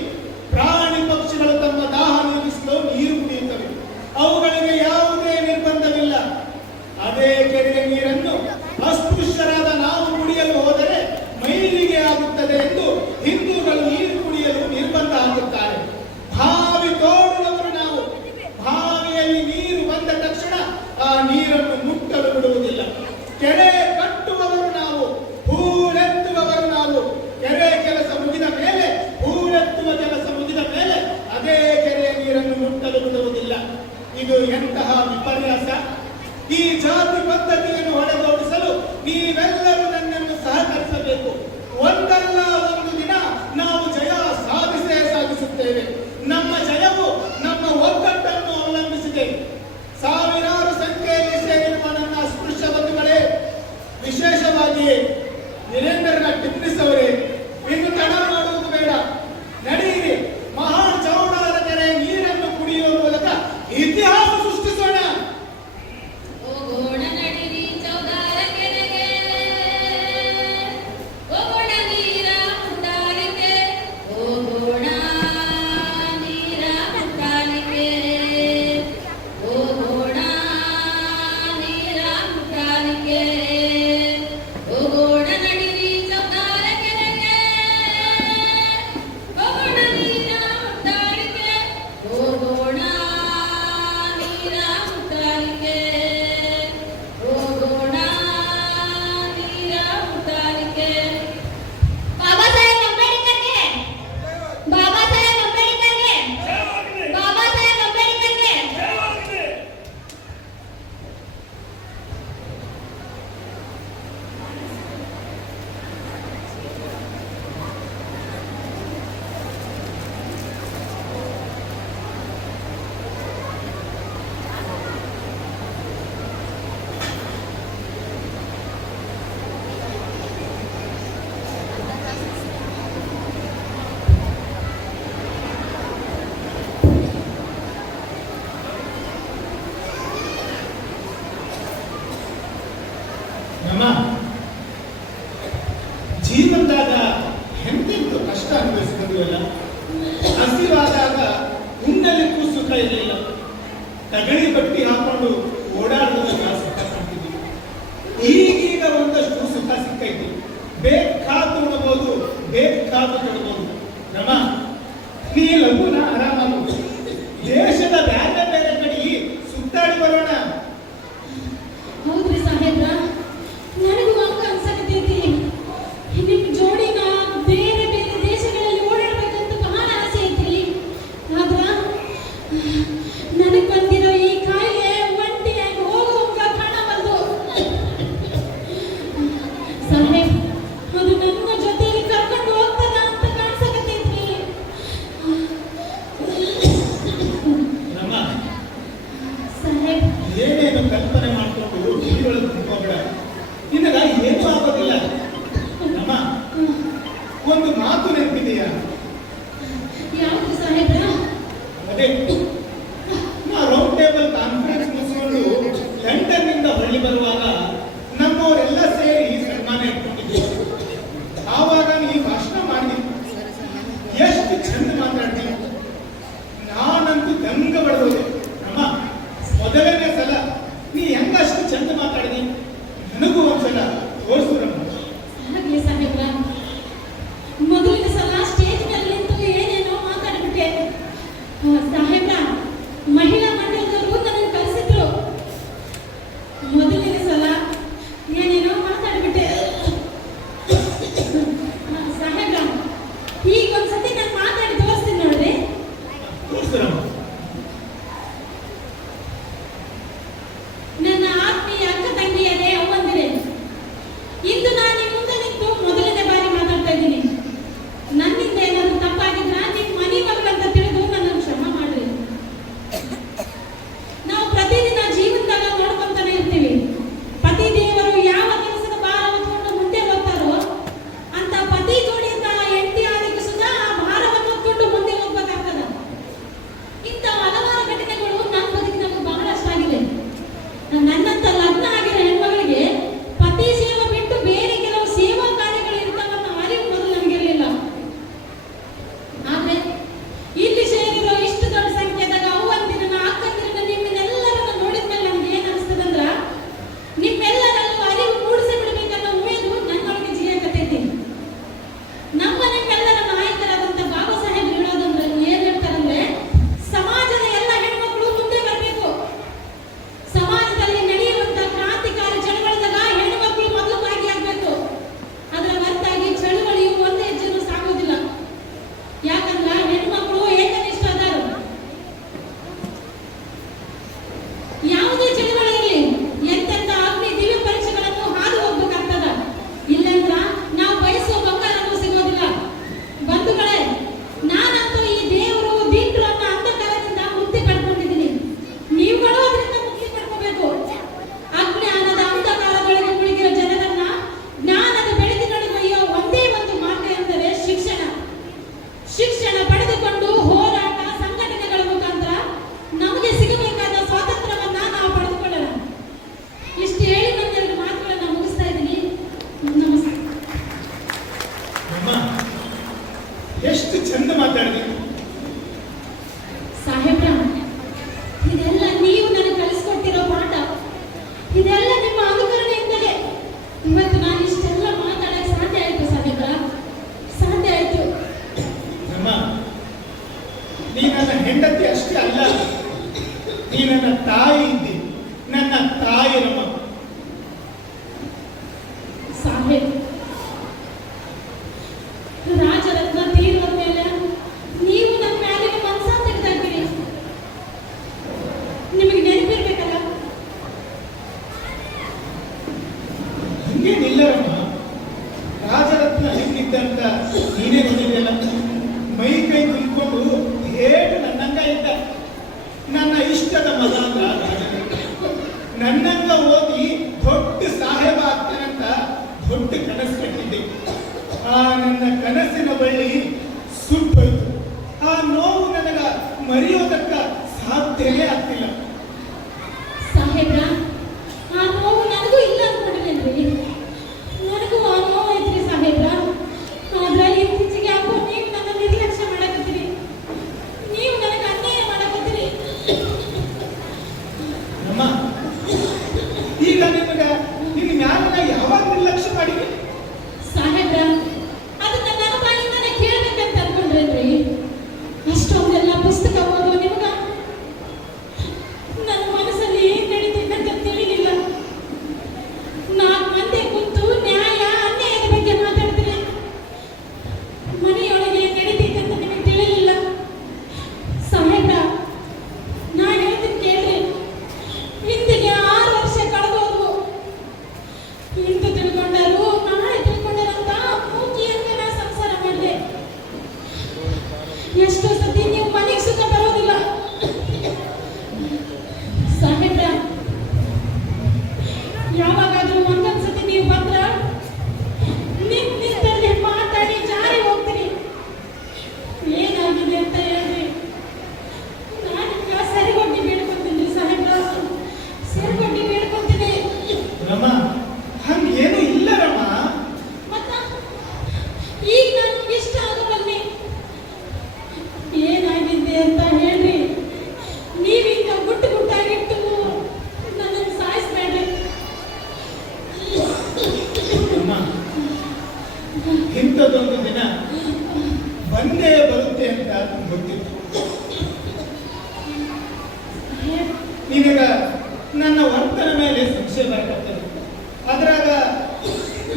ಪ್ರಾಣಿ ಪಕ್ಷಿಗಳು ತಮ್ಮ ದಾಹ ನೀಗಿಸಲು ನೀರು ಕುಡಿಯುತ್ತವೆ. ಅವುಗಳಿಗೆ ಯಾವುದೇ ನಿರ್ಬಂಧವಿಲ್ಲ. ಅದೇ ಕೆರೆಯ ನೀರನ್ನು ಅಸ್ಪೃಶ್ಯರಾದ ನಾವು ಕುಡಿಯಲು ಹೋದರೆ ಮೈಲಿಗೆ ಆಗುತ್ತದೆ ಎಂದು ಹಿಂದೂಗಳು ನೀರು ಕುಡಿಯಲು ನಿರ್ಬಂಧ ಹಾಕುತ್ತಾರೆ. ಬಾವಿ ತೋಡುವವರು ನಾವು. ಬಾವಿಯಲ್ಲಿ ನೀರು ಬಂದ ತಕ್ಷಣ ಆ ನೀರನ್ನು ಮುಟ್ಟಲು ಬಿಡುವುದಿಲ್ಲ. ಕೆರೆ ಕಟ್ಟುವವರು ನಾವು, ಹೂಳೆತ್ತುವವರು ನಾವು. ಕೆರೆ ಕೆಲಸ ಮುಗಿದ ಮೇಲೆ, ಹೂಳೆತ್ತುವ ಕೆಲಸ ಮುಗಿದ ಮೇಲೆ ಅದೇ ಕೆರೆಯ ನೀರನ್ನು ಮುಟ್ಟಲು ಬಿಡುವುದಿಲ್ಲ. ಇದು ಎಂತಹ ವಿಪರ್ಯಾಸ! ಈ ಜಾತಿ ಪದ್ಧತಿಯನ್ನು ಹೊಡೆದೋಡಿಸಲು ನೀವೆಲ್ಲರೂ ನನ್ನನ್ನು ಸಹಕರಿಸಬೇಕು. ಒಂದಲ್ಲ ಒಂದು ದಿನ ನಾವು ಜಯ ಸಾಧಿಸುತ್ತೇವೆ. ನಮ್ಮ ಜಯವು ನಮ್ಮ ಒಗ್ಗಟ್ಟನ್ನು ಅವಲಂಬಿಸಿದೆ. ಸಾವಿರಾರು ಸಂಖ್ಯೆಯಲ್ಲಿ ಸೇರಿರುವ ನನ್ನ ಅಸ್ಪೃಶ್ಯ ಬಂಧುಗಳೇ, ವಿಶೇಷವಾಗಿ ವೀರೇಂದ್ರನ ಟಿಪ್ನಿಸ್ ಅವರೇ, ಇನ್ನು ತಡ ಮಾಡುವುದು ಬೇಡ. ನಡೆಯಿರಿ, ಮಹಾನ್ ಚೌಡಾರ ಕೆರೆ ನೀರನ್ನು ಕುಡಿಯುವ ಮೂಲಕ ಇತಿಹಾಸ ಸೃಷ್ಟಿಸೋಣ. ಹೋಗೋಣ ನಡಿರಿ ಚೌಡಾರ ಕೆರೆಗೆ, ಹೋಗೋಣ ನೀರ ಮುಟ್ಟಾಲಿಕೆ, ಹೋಗೋಣ ನೀರ ಮುಟ್ಟಾಲಿಕೆ, ಹೋಗೋಣ ನೀರ ಮುಟ್ಟಾಲಿಕೆ, ಹೋಗೋಣ ನಡಿರಿ ಚೌಡಾರ ಕೆರೆಗೆ, ಹೋಗೋಣ ನೀರ ಮುಟ್ಟಾಲಿಕೆ, ಹೋಗೋಣ ನೀರ ಮುಟ್ಟಾಲಿಕೆ, ಹೋಗೋಣ ನೀರ ಮುಟ್ಟಾಲಿಕೆ. ಬಾಬಾ ಸಾಹೇಬ್ ಅಂಬೇಡ್ಕರ್ಗೆ, ಬಾಬಾ ಸಾಹೇಬ್ ಅಂಬೇಡ್ಕರ್ಗೆ, ಜಯವಾಗಲಿ! ಬಾಬಾ ಸಾಹೇಬ್ ಅಂಬೇಡ್ಕರ್ಗೆ. ಜಯವಾಗಲಿ! ನಮ್ಮ ಜೀವನದಾಗ ಎಂತೆಂತು ಕಷ್ಟ ಅನುಭವಿಸಿದೆವಲ್ಲ. ಹಸಿವಾದಾಗ ಉಣ್ಣಲಿಕ್ಕೂ ಸುಖ ಇರಲಿಲ್ಲ. ತಗಳಿ ಬಟ್ಟಿ ಹಾಕೊಂಡು ಓಡಾಡುವುದನ್ನ ಸುಖ ಕಾಣ್ತಿದ್ವಿ. ಈಗೀಗ ಒಂದಷ್ಟು ಸುಖ ಸಿಕ್ಕೈತಿ. ಬೇಕಾದ್ದು ಉಣಬಹುದು, ಬೇಕಾದ್ದು ತೊಡಬಹುದು. ನಮ್ಮ ನೀ ಲಘುನ ಆರಾಮಾಗು. ದೇಶದ ಬೇರೆ ಬೇರೆ ಕಡೆ ಸುತ್ತಾಡಿ ಬರೋಣ. ಹೌದ್ರಿ ಸಾಹೇಬ್ರ, ನನಗೂ ಹಂಗ ಅನ್ಸಕತ್ತೈತಿ. ನಿಮ್ ಜೋಡಿನ ಬೇರೆ ಬೇರೆ ದೇಶಗಳಲ್ಲಿ ಓಡಾಡ್ಬೇಕಂತ ಬಹಳ ಆಸೆ ಐತಿ. ಆದ್ರ ನನಗ್ ಬಂದಿರೋ ಈ ಕಾಯಿಲೆ ಒಂಟಿಯಾಗಿ ಹೋಗುವಂಗ ಕಾಣಬಲ್ದು. ಸಾಹೇಬ್, ಅದು ನನ್ನ ಜೊತೆಗೆ ಕರ್ಕೊಂಡು ಹೋಗ್ತದ ಅಂತ ಕಾಣಿಸಕತ್ತೈತ್ರಿ. ಆಗೋದಿಲ್ಲ. ಅಮ್ಮ, ಒಂದು ಮಾತು ನೆನಪಿದೆಯಾ? ಯಾವುದು ಸಾಹೇಬ್ರ? ಅದೇ, ನಾ ರೌಂಡ್ ಟೇಬಲ್ ಕಾನ್ಫರೆನ್ಸ್ ಮುಗಿಸ್ಕೊಂಡು ಲಂಡನ್ನಿಂದ ಹೊಳ್ಳಿ ಬರುವಾಗ ನಮ್ಮವರೆಲ್ಲ ಸೇರಿ ಸನ್ಮಾನ ಇಟ್ಕೊಂಡಿದ್ವಿ. ಆವಾಗ ನೀವು ಭಾಷಣ ಮಾಡಿದ್ವಿ, ಎಷ್ಟು ಚಂದ ಮಾತಾಡ್ತೀನಿ. ನಾನಂತೂ ಗಂಗ ಬಡೋದೆ. ಅಮ್ಮ, ಮೊದಲನೇ ಸಲ ನೀ ಹೆಂಗಷ್ಟು ಚಂದ ಮಾತಾಡಿದಿ ನನಗೂ ಒಂದ್ಸಲ ತೋರಿಸು ನಮ್ಮ. ಹಾಗೆ ಸಾಹೇಬ್ರ, ಮೊದಲಿನ ಸಲ ಸ್ಟೇಜ್ ಮೇಲೆ ನಿಂತು ಏನೇನೋ ಮಾತಾಡ್ಬಿಟ್ಟೆ. ಸಾಹೇಬ್ರ, ಮಹಿಳಾ ಮಂಡಲದವರು ನನಗೆ ಕರೆಸಿದ್ರು. ಮೊದಲಿನ ಸಲ ಏನೇನೋ ಮಾತಾಡ್ಬಿಟ್ಟೆ. ಸಾಹೇಬ್ರ, ಈಗ ಒಂದ್ಸತಿ ನಾನು ಮಾತಾಡಿ ತೋರಿಸ್ತೀನಿ ನೋಡ್ರಿ. ತೋರಿಸು ನಮ್ಮ. ನನ್ನ ಆತ್ಮೀಯ ಅಕ್ಕ ತಂಗಿಯರೇ, ಅವ್ವಂದಿರೇ, ಇಂದು ನಾನು ನಿಮ್ಮ ಮುಂದೆ ನಿಂತು ಮೊದಲನೇ ಬಾರಿ ಮಾತಾಡ್ತಾ ಇದ್ದೀನಿ. ನನ್ನಿಂದ ಏನಾದ್ರು ತಪ್ಪಾಗಿದ್ರ ನಿಮ್ಮ ಮನೆ ಮಗಳಂತ ತಿಳಿದು ನನ್ನನ್ನು ಕ್ಷಮೆ ಮಾಡ್ರಿ. ನಾವು ಪ್ರತಿದಿನ ಜೀವನದಾಗ ನೋಡ್ಕೊಂತಾನೆ ಇರ್ತೀವಿ, ಪತಿ ದೇವರು ಯಾವ ಕೆಲಸದ ಭಾರ ಹೊತ್ಕೊಂಡು ಮುಂದೆ ಹೋಗ್ತಾರೋ ಅಂತ ಪತಿ ಜೋಡಿಯಿಂದ ಹೆಂಡತಿ ಆದಿಗೂ ಸುಧಾ ಆ ಭಾರವನ್ನು ಹೊತ್ಕೊಂಡು ಮುಂದೆ ಹೋಗ್ಬೇಕಾಗ್ತದ. ಇಂಥ ಹಲವಾರು ಘಟನೆಗಳು ನನ್ನ ಬದುಕಿನಲ್ಲಿ ಬಹಳಷ್ಟಾಗಿದೆ. ನನ್ನಂತ ಲಗ್ನ ಆಗಿರೋ ಹೆಣ್ಮಗಳಿಗೆ ಪತಿ ಸೇವೆ ಬಿಟ್ಟು ಬೇರೆ ಕೆಲವು ಸೇವಾ ಕಾರ್ಯಗಳು ಇರ್ತಾವನ್ನ ಅರಿವು ಮೊದಲು ನನಗಿರಲಿಲ್ಲ. ಆದ್ರೆ ಇಲ್ಲಿ ಸೇರಿರೋ ಇಷ್ಟು ದೊಡ್ಡ ಸಂಖ್ಯೆದಾಗ ಅವ್ವಂದಿರನ್ನ ಅಕ್ಕಂದಿರನ್ನ ನಿಮ್ಮನ್ನೆಲ್ಲರನ್ನ ನೋಡಿದ್ಮೇಲೆ ನಮ್ಗೆ ಏನ್ ಅನಿಸ್ತದಂದ್ರ ನಿಮ್ಮೆಲ್ಲರಲ್ಲೂ ಅರಿವು ಮೂಡಿಸಿ ಬಿಡ್ಬೇಕನ್ನೋ ಉಮೇದು ನನ್ನೊಳಗೆ ಜಿಯಾಕತೈತಿ. ನಿಮ್ಮೆಲ್ಲರ ನಾಯಕರಾದಂತ ಬಾಬಾ ಸಾಹೇಬ್ ಹೇಳೋದಂದ್ರೆ ಏನ್ ಹೇಳ್ತಾರಂದ್ರೆ, ಸಮಾಜದ ಎಲ್ಲ ಹೆಣ್ಮಕ್ಳು ಮುಂದೆ ಬರಬೇಕು. ಸಮಾಜದಲ್ಲಿ ನಡೆಯುವಂತ ಕ್ರಾಂತಿಕಾರಿ ಚಳವಳಿದಾಗ ಹೆಣ್ಣುಮಕ್ಕಳು ಮೊದಲು ಭಾಗಿಯಾಗಬೇಕು. ಅದರ ಹೊರತಾಗಿ ಚಳವಳಿಯು ಒಂದೇ ಹೆಜ್ಜೆನೂ ಸಾಗೋದಿಲ್ಲ. ಯಾಕಂದ್ರ ಹೆಣ್ಮಕ್ಳು ಏಕನಿಷ್ಠ ಅದಾರು. ಯಾವುದೇ ಚಳವಳಿ ಇರಲಿ, ಎಂತೆಂತ ಅಗ್ನಿ ದಿವ್ಯ ಪರೀಕ್ಷೆಗಳನ್ನು ಹಾದು ಹೋಗ್ಬೇಕಾಗ್ತದ. ಇಲ್ಲಂದ್ರ ನಾವು ಬಯಸುವ ಬಂಗಾರನೂ ಸಿಗೋದಿಲ್ಲ. ಬಂಧುಗಳೇ, ನಾನಂತೂ ಈ ದೇವರು ದೀಟ್ರು ಅನ್ನೋ ಅಂಧಕಾರದಿಂದ ಮುಕ್ತಿ ಪಡ್ಕೊಂಡಿದ್ದೀನಿ. ನೀವುಗಳು ಅದರಿಂದ ಮುಕ್ತಿ ಪಡ್ಕೋಬೇಕು. ಅಜ್ಞಾನದ ಅಂಧಕಾರದೊಳಗೆ ಮುಳುಗಿರೋ ಜನರನ್ನ ಜ್ಞಾನದ ಬೆಳಕಿನೊಳಗೊಯ್ಯೋ ಒಂದೇ ಒಂದು ಮಾರ್ಗ ಎಂದರೆ ಶಿಕ್ಷಣ. ಶಿಕ್ಷಣ ಪಡೆದುಕೊಂಡು ಹೋರಾಟ ಸಂಘಟನೆಗಳ ಮುಖಾಂತರ ನಮಗೆ ಸಿಗಬೇಕಾದ ಸ್ವಾತಂತ್ರ್ಯವನ್ನ ನಾವು ಪಡೆದುಕೊಳ್ಳೋಣ. ಇಷ್ಟು ಹೇಳಿ ಒಂದೆರಡು ಮಾತುಗಳನ್ನ ಮುಗಿಸ್ತಾ ಇದ್ದೀನಿ. ನಮಸ್ತೆ. ಅಮ್ಮ, ಎಷ್ಟು ಚಂದ ಮಾತಾಡಿದಿ. ಸಾಹೇಬ್ರ, ಇದೆಲ್ಲ ನೀವು ನನಗೆ ಕಲಿಸ್ಕೊಟ್ಟಿರೋ ಪಾಠ. ಇದೆಲ್ಲ ನಿಮ್ಮ ಅನುಕರಣೆಯಿಂದಲೇ ಇವತ್ತು ನಾನು ಇಷ್ಟೆಲ್ಲ ಮಾತಾಡಕ್ಕೆ ಸಾಧ್ಯ ಆಯ್ತು ಸಾಹೇಬ್ರ, ಸಾಧ್ಯ ಆಯ್ತು. ಅಮ್ಮ, ನೀ ನನ್ನ ಹೆಂಡತಿ ಅಷ್ಟೇ ಅಲ್ಲ, ನೀ ನನ್ನ ತಾಯಿ ಇದ್ದಿ, ನನ್ನ ತಾಯಿ ನಮ್ಮ. ಸಾಹೇಬ್, ರಾಜರತ್ನ ತೀರೋದ ಮೇಲೆ ನೀವು ನನ್ನ ಮ್ಯಾಲಿನ ಮನಸ್ಸ ತೆಗೆದಾಕಿರಿ. ನಿಮಗೆ ನೆನಪಿರ್ಬೇಕಲ್ಲ. ಹಂಗೇನಿಲ್ಲರಮ್ಮ, ರಾಜರತ್ನ ಹೆಂಗಿದ್ದಂತ ನೀನೇ ನೋಡಿದೆಯಲ್ಲ. ಮೈ ಕೈ ತುಂಬಿಕೊಂಡು ಹೇಗೆ ನನ್ನಂಗ ಇದ್ದ. ನನ್ನ ಇಷ್ಟದ ಮಗ ಅಂದ ರಾಜರತ್ನ. ನನ್ನಂಗ ಓದಿ ದೊಡ್ಡ ಸಾಹೇಬ ಆಗ್ತಾನಂತ ದೊಡ್ಡ ಕನಸು ಕಟ್ಟಿದ್ದೆ. ಆ ನನ್ನ ಕನಸಿನ ಬಳ್ಳಿ ಸುಟ್ಟೋಯ್ತು. ಆ ನೋವು ನನಗ ಮರೆಯೋದಕ್ಕ ಸಾಧ್ಯವೇ ಆಗ್ತಿಲ್ಲ. ಸಾಹೇಬ್ರ, ಆ ನೋವು ನನಗೂ ಇಲ್ಲ ಅನ್ಕೊಂಡಿದ್ದೇನ್ರಿ. ನನಗೂ ಆ ನೋವು ಐತ್ರಿ ಸಾಹೇಬ್ರ. ಆದ್ರೆ ಇತ್ತೀಚೆಗೆ ಯಾಕೋ ನೀವು ನನ್ನ ನಿರ್ಲಕ್ಷ್ಯ ಮಾಡಕತ್ತೀರಿ. ನೀವು ನನಗೆ ಅನ್ಯಾಯ ಮಾಡಕತ್ತೀರಿ. ಅಮ್ಮ, ಈಗ ನಿನ್ನ ಮ್ಯಾಲ ಯಾವಾಗ ನಿರ್ಲಕ್ಷ್ಯ ಮಾಡಿದೆ? ಸಾಹೇಬ್ರ, ಅದನ್ನ ನನ್ನ ಬಾಯಿಂದನೇ ಕೇಳ್ಬೇಕಂತ ಅನ್ಕೊಂಡ್ರೇನ್ರಿ. ಅಷ್ಟೊಂದೆಲ್ಲ ಪುಸ್ತಕ ಓದೋ ನಿಮ್ಗ ಇಂಥದ್ದೊಂದು ದಿನ ಬಂದೇ ಬರುತ್ತೆ ಅಂತ ಗೊತ್ತಿತ್ತು. ನಿನಗ ನನ್ನ ವರ್ತನ ಮೇಲೆ ಸಂಶಯ ಬರಕತ್ತದೆ. ಅದ್ರಾಗ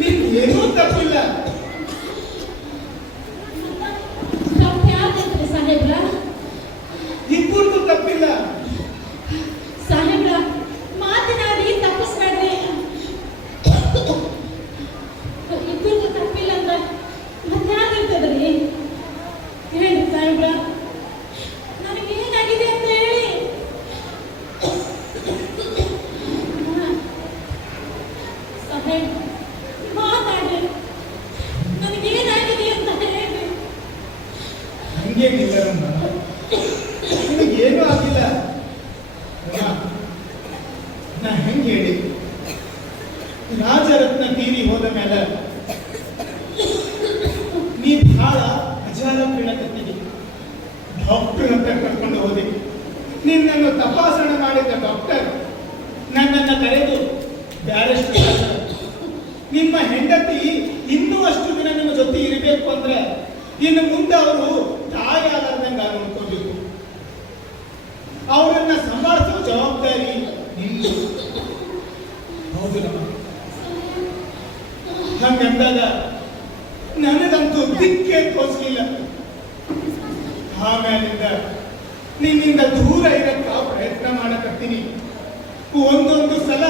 ನಿನ್ ಏನೂ ತಪ್ಪಿಲ್ಲ. ತಪ್ಪು ಯಾವ್ದೈತ್ರಿ ಸಾಹೇಬ್ರ? ಇಬ್ಬರದು ತಪ್ಪಿಲ್ಲ. ಸಾಹೇಬ್ರ ಮಾತನಾಡಿ ತಪ್ಪಿಸ್ಬೇಡ್ರಿ. ಇಬ್ಬರಿಗೂ ತಪ್ಪಿಲ್ಲ ಅಂದ್ರೆ ಮತ್ತಾಗಿರ್ತದ್ರಿ? ಹೇಳಿ ಸಾಹೇಬ್ರ, ನನಗೇನಾಗಿದೆ ಅಂತ ಹೇಳಿ. ಸಾಹೇಬ್ ಮಾತಾಡ್ರಿ, ನನಗೇನಾಗಿದೆ ಅಂತ ಹೇಳಿ. ಹಂಗೇನಿಲ್ಲರಮ್ಮ, ನಿನಗೇನೂ ಆಗಿಲ್ಲ. ನಾ ಹೆಂಗೆ ಹೇಳಿ, ರಾಜರತ್ನ ತೀರಿ ಹೋದ ಮೇಲೆ ನೀ ಬಹಳ ಅಜಾಲ ಬೀಳಕತ್ತೀನಿ. ಡಾಕ್ಟರ್ ಹತ್ರ ಕರ್ಕೊಂಡು ಹೋದೆ. ನಿನ್ನನ್ನು ತಪಾಸಣೆ ಮಾಡಿದ ಡಾಕ್ಟರ್ ನನ್ನನ್ನು ಕರೆದು ಬ್ಯಾರಿಸ್ಟರ್, ನಿಮ್ಮ ಹೆಂಡತಿ ಇನ್ನೂ ಅಷ್ಟು ದಿನ ನಿಮ್ಮ ಜೊತೆ ಇರಬೇಕು ಅಂದ್ರೆ ಇನ್ನು ಮುಂದೆ ಅವರು ತಾಯಾದಂಗ ನೋಡ್ಕೋಬೇಕು. ಅವರನ್ನ ಸಂಭಾಳಿಸೋ ಜವಾಬ್ದಾರಿ ನಿಂದು. ಹೌದು ನಮ್ಮ ಹಂಗಂದಾಗ ನನಗಂತೂ ದಿಕ್ಕೇ ತೋರಿಸಲಿಲ್ಲ. ಆಮೇಲಿಂದ ನಿನ್ನಿಂದ ದೂರ ಇರಕ್ಕ ಪ್ರಯತ್ನ ಮಾಡಕತ್ತೀನಿ. ಒಂದೊಂದು ಸಲ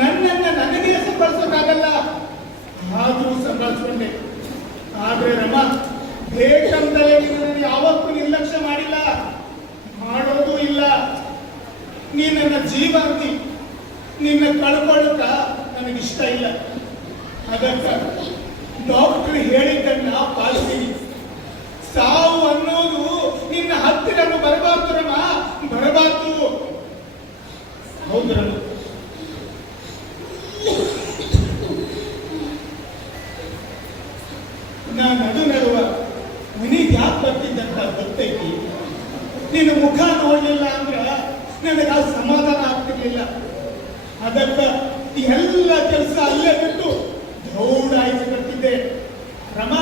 ನನ್ನನ್ನ ನನಗೆ ಸಂಭಾಳಿಸೋಕ್ಕಾಗಲ್ಲ, ಆದ್ರೂ ಸಂಭಾಳಿಸ್ಕೊಂಡೆ. ಆದ್ರೆ ರಮ, ಬೇಕಂತಲೇ ನಿನ್ನನ್ನು ಯಾವತ್ತೂ ನಿರ್ಲಕ್ಷ್ಯ ಮಾಡಿಲ್ಲ, ಮಾಡೋದು ಇಲ್ಲ. ನೀ ನನ್ನ ಜೀವ ಅಂತಿ, ನಿನ್ನ ಕಳ್ಕೊಳ್ಳುತ್ತ ನನಗಿಷ್ಟ ಇಲ್ಲ. ಅದಕ್ಕ ಡಾಕ್ಟರ್ ಹೇಳಿದ್ದನ್ನ ಪಾಲಿಸಿನಿ. ಸಾವು ಅನ್ನೋದು ನಿನ್ನ ಹತ್ತಿರ ಬರಬಾರ್ದು ರಮ, ಬರಬಾರ್ದು. ಹೌದು ರಮ, ನಾ ನಡುವ ಮನೆಗೆ ಯಾಕೆ ಬರ್ತಿದ್ದಂತ ಗೊತ್ತೈತಿ. ನಿನ್ನ ಮುಖ ನೋಡ್ಲಿಲ್ಲ ಅಂದ್ರ ನನಗ ಸಮಾಧಾನ ಆಗ್ತಿರ್ಲಿಲ್ಲ. ಅದಕ್ಕ ಎಲ್ಲ ಕೆಲಸ ಅಲ್ಲೇ ಬಿಟ್ಟು ದೌಡಾಯಿಸಿ ಬರ್ತಿದ್ದೆ. ರಮ,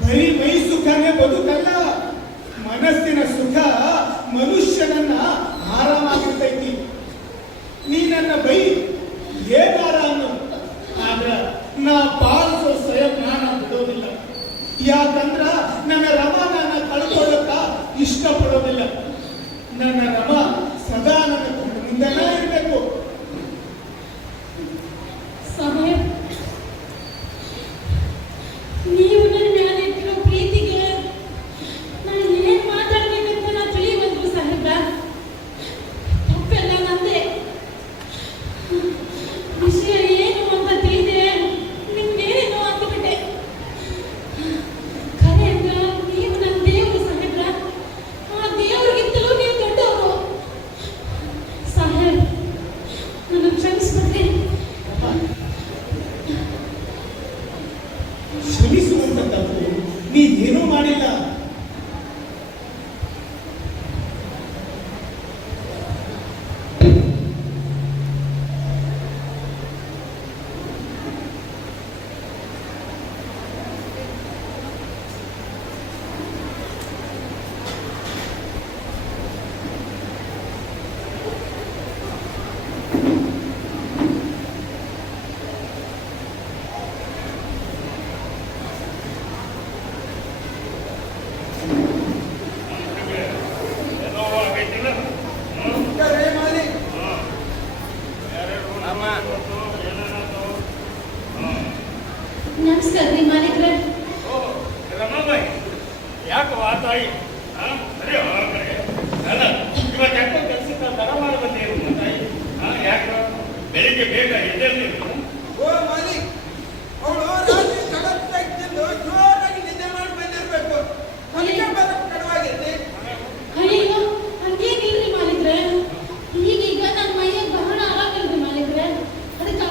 ಬರೀ ಮೈ ಸುಖನೇ ಬದುಕಲ್ಲ, ಮನಸ್ಸಿನ ಸುಖ ಮನುಷ್ಯನನ್ನ ಆರಾಮಾಗಿರ್ತೈತಿ. ನೀ ನನ್ನ ಬೈ ಏನಾರ ಅನ್ನು, ಆದ್ರ ನಾ ಪಾಲಿಸೋ ಸ್ವಯಂ ನಾನು ಬಿಡೋದಿಲ್ಲ. ಯಾಕಂದ್ರ ನನ್ನ ರಮ ನನ್ನ ಕಳ್ಕೊಳ್ಳಕ ಇಷ್ಟಪಡೋದಿಲ್ಲ. ನನ್ನ ರಮ ಸದಾ ನನ್ನ ಮುಂದೆನೇ ಇರಬೇಕು. ಸಾಹೇಬ್, ನೀವು ನನ್ನ ಮೇಲೆ ಇಟ್ಟಿರೋ ಪ್ರೀತಿಗೆ ನಾನು ಏನ್ ಮಾತಾಡ್ಬೇಕಂತ ನಾನು ತಿಳಿಯುವಂತು ಸಾಹೇಬ್ರ. ತಪ್ಪೆಲ್ಲ ನಂದೆ. ವಿಷಯ ಏನು ಅಂತ ತಿಳಿದೆ ನಿಮ್ಗೇನೇನೋ ಅಂದ್ಬಿಟ್ಟೆ. ಖರೆ ಅಂದ್ರ ನೀವು ನನ್ನ ದೇವರು ಸಾಹೇಬ್ರ. ಆ ದೇವ್ರಿಗಿಂತಲೂ ನೀವು ದೊಡ್ಡವರು ಸಾಹೇಬ್. ನನ್ನ ಕ್ಷಮಿಸ್ಬಿಡ್ರಿ. ಕ್ಷಮಿಸುವಂತ ತಪ್ಪು ನೀನೇನೂ ಮಾಡಿಲ್ಲ. ಏನೋ ಆಗೈತಿಲ್ಲ. ಕರೆ ಮಾಲೀಕ್. ನಮಸ್ಕಾರ ರೀ ಮಾಲೀಕ್ರೆ. ರಮಾಬಾಯಿ, ಯಾಕೆ ತಾಯಿ? ಅರೆ ಅಲ್ಲ, ಇವತ್ತು ಯಾಕೋ ಕೆಲಸಕ್ಕೆ ದರ ಮಾಡಿ ಬಂದೇನು ತಾಯಿ? ಯಾಕೆ ಬೆಳಿಗ್ಗೆ ಬೇಗ ಎದ್ದೇಳಿ? ಓ ಮಾಲೀಕ್, ಅವಳು ರಾತ್ರಿ ಜಗತ್ತಾಗಿ ತಿಂದು ಜೋರಾಗಿ ನಿದ್ದೆ ಮಾಡಿ ಬಂದಿರ್ಬೇಕು. ಅದಕ್ಕೆ ಬರೋದು ತಡವಾಗೈತಿ. ಅಯ್ಯೋ, ಹಂಗೇನಿಲ್ರಿ ಮಾಲೀಕ್ರೆ. ಈಗೀಗ ನನ್ನ ಮೈಯಾಗ ಬಹಳ ಆರಾಮಿಲ್ರಿ ಮಾಲೀಕ್ರೆ. ಅದಕ್ಕೆ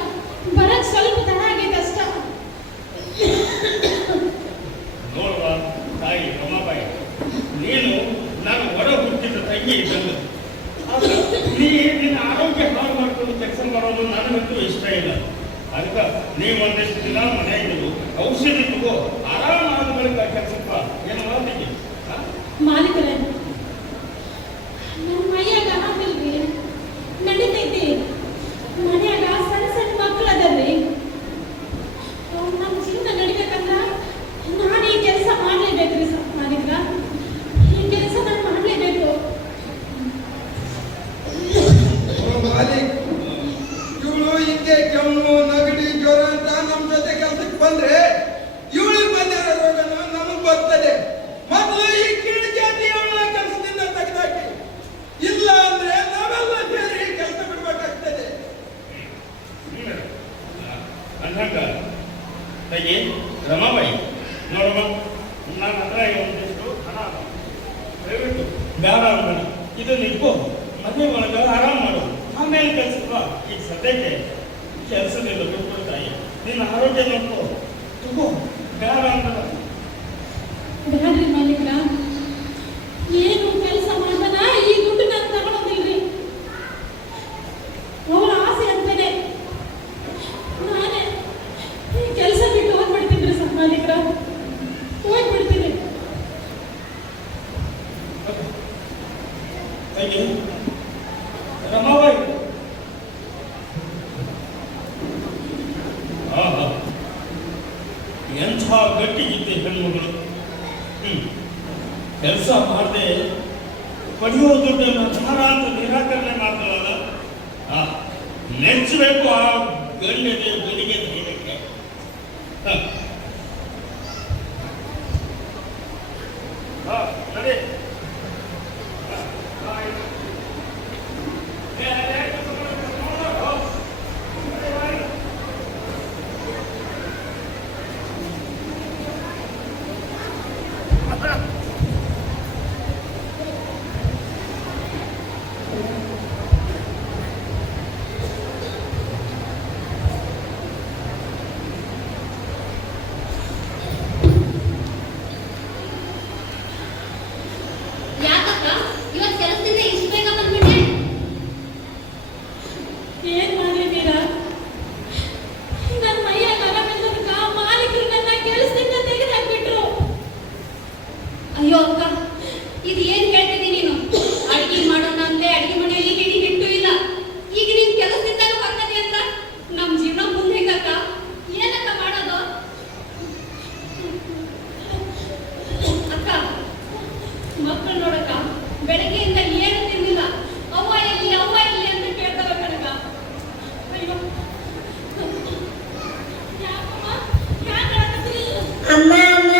ಬರಕ್ ಸ್ವಲ್ಪ ತಡ ಆಗೈತೆ ಅಷ್ಟ. ನೋಡುವ ತಾಯಿ ರಮಾಬಾಯಿ, ನೀನು ನಾನು ಹೊರ ಹುಟ್ಟಿದ ತಂಗಿ ಇದ್ದಂಗೆ. ಆದ್ರೆ ನೀ ನಿನ್ನ ಆರೋಗ್ಯ ಹಾಳು ಮಾಡ್ಕೊಂಡು ಕೆಲಸ ಮಾಡೋದು ನನಗಂತೂ ಇಷ್ಟ ಇಲ್ಲ. ಅದಕ್ಕೆ ನೀವು ಒಂದಿಷ್ಟು ದಿನ ಮನೆಯಾಗಿರು, ಔಷಧಿ ತಗೋ, ಆರಾಮಾದ ಬಳಿಕ ಕೆಲಸಪ್ಪ. ಏನು ಮಾಡ್ತೀನಿ? ಮಾಲೀಕರೇ, ನನ್ನ ಮೈಯಾಗ ಆರಾಮಿಲ್ರಿ, ನಡೀತೈತಿ. ಮನ್ಯಾಗ ಸಣ್ಣ ಸಣ್ಣ ಮಕ್ಕಳು ಅದರ್ರಿ. ನಮ್ಮ ಜೀವನ ನಡಿಬೇಕಂದ್ರ ನಾನು ಈ ಕೆಲಸ ಮಾಡ್ಲೇಬೇಕ್ರಿ ಮಾಲೀಕ್ರ. ಈ ಕೆಲಸ ನಾನು ಮಾಡ್ಲೇಬೇಕು. ಮಾಲೀಕ್, ಇವಳು ಹಿಂಗೆ ಕೆಮ್ಮು ನಗಡಿ ಜ್ವರ ಅಂತ ನಮ್ಮ ಜೊತೆ ಕೆಲ್ಸಕ್ಕೆ ಬಂದ್ರೆ ಇವಳಿಗೆ ಬಂದಿರೋ ರೋಗನ ನಮಗ್ ಬರ್ತದೆ. ಮೊದಲು ಈ ಕೀಳು ಜಾತಿ ಅವಳ ಕೆಲಸದಿಂದ ತೆಗೆದಾಕಿ, ಇಲ್ಲ ಅಂದ್ರೆ ನಾವೆಲ್ಲ ಸೇರಿ ಕೆಲಸ ಬಿಡ್ಬೇಕಾಗ್ತದೆ. ಅಂದಾಗ ತಾಯಿ ರಮಾಬಾಯಿ ನೋಡಮ್ಮ, ನನ್ನ ಹತ್ರ ಒಂದಿಷ್ಟು ಹಣ ಅದ. ದಯವಿಟ್ಟು ಬೇಡ ಅನ್ಬೇಡ, ಇದು ನಿಂತ್ಕೋ, ಮದುವೆ ಒಳಗೆ ಆರಾಮ್ ಮಾಡು, ಆಮೇಲೆ ಕೆಲಸಪ್ಪ. ಈಗ ಸದ್ಯಕ್ಕೆ ಕೆಲಸದಿಂದ ಬಿಟ್ಬಿಡು ತಾಯಿ, ನಿನ್ನ ಆರೋಗ್ಯ ನೋಡ್ಕೋ, ತಗೋ, ಬೇಡ ಅನ್ಬೇಡ. ಬ್ಯಾಡ್ರಿ ಮಾಲೀಕ್ರ, ಏನು ಕೆಲಸ ಮಾಡ್ತಾನ ಈ ದುಡ್ಡು ನಾನು ತಗೊಳೋದಿಲ್ರಿ. ಅವರ ಆಸೆ ಅಂತೇನೆ ನಾನೇ ಈ ಕೆಲಸ ಬಿಟ್ಟು ಹೋಗ್ಬಿಡ್ತೀನಿ ಸರ್ ಮಾಲೀಕ್ರ, ಹೋಗ್ಬಿಡ್ತೀನಿ. ತಾಯಿ ರಮಾಬಾಯಿ, ಆಹಾ, ಎಂಥ ಗಟ್ಟಿಗಿದ್ದೆ ಹೆಣ್ಮಗಳು. ಕೆಲಸ ಮಾಡದೆ ಪಡೆಯೋ ದುಡ್ಡನ್ನು ಧಾರ ಅಂತ ನಿರಾಕರಣೆ ಮಾಡ್ತಾಳಲ್ಲ, ನೆಚ್ಚಬೇಕು ಆ ಗಂಡಿಗೆ ಗಡಿಗೆ ಧೈರ್ಯಕ್ಕೆ. ನಡಿ. ಯಾಕಕ್ಕ ಇವತ್ತು ಕೆಲಸದಿಂದ ಇಷ್ಟು ಬೇಗ ಬಂದ್ಬಿಟ್ಟೆ? ಏನ್ ಮಾಡ್ಲಿ ಮೀರಾ, ನನ್ನ ಮೈಯಾಗ ಆರಾಮಿಲ್ಲದಕ್ಕ ಮಾಲೀಕರು ನನ್ನ ಕೆಲಸದಿಂದ ತೆಗೆದಾಕ್ಬಿಟ್ರು. ಅಯ್ಯೋ ಅಕ್ಕ, ಇದು ಏನ್ ಕೇಳ್ತಿದ್ದೀನಿ ನೀನು? ಅಡಿಗೆ ಮಾಡೋಣ ಅಂದ್ರೆ ಅಡಿಗೆ ಮನೆಯಲ್ಲಿ ಹಿಟ್ಟು ಇಲ್ಲ. ಈಗ ನೀನ್ ಕೆಲಸದಿಂದ ಬರ್ತಾನೆ ಅಂತ ನಮ್ ಜೀವನ ಮುಂದೆ ಹೇಗಕ್ಕ? ಏನಕ್ಕ ಮಾಡೋದು? ಅಕ್ಕ, ಮಕ್ಕಳು ನೋಡಕ್ಕ ಬೆಳಗ್ಗೆಯಿಂದ ಏನು ತಿನ್ನಿಲ್ಲ. ಅವ್ವ ಎಲ್ಲಿ ಅಂತ ಕೇಳ್ತಾವ ಕಣಕ್ಕ. ಅಯ್ಯೋ, ಯಾಕಮ್ಮ ಯಾಕೆ ಅಳಕತ್ತೀರಿ? ಅಮ್ಮ ಅಮ್ಮ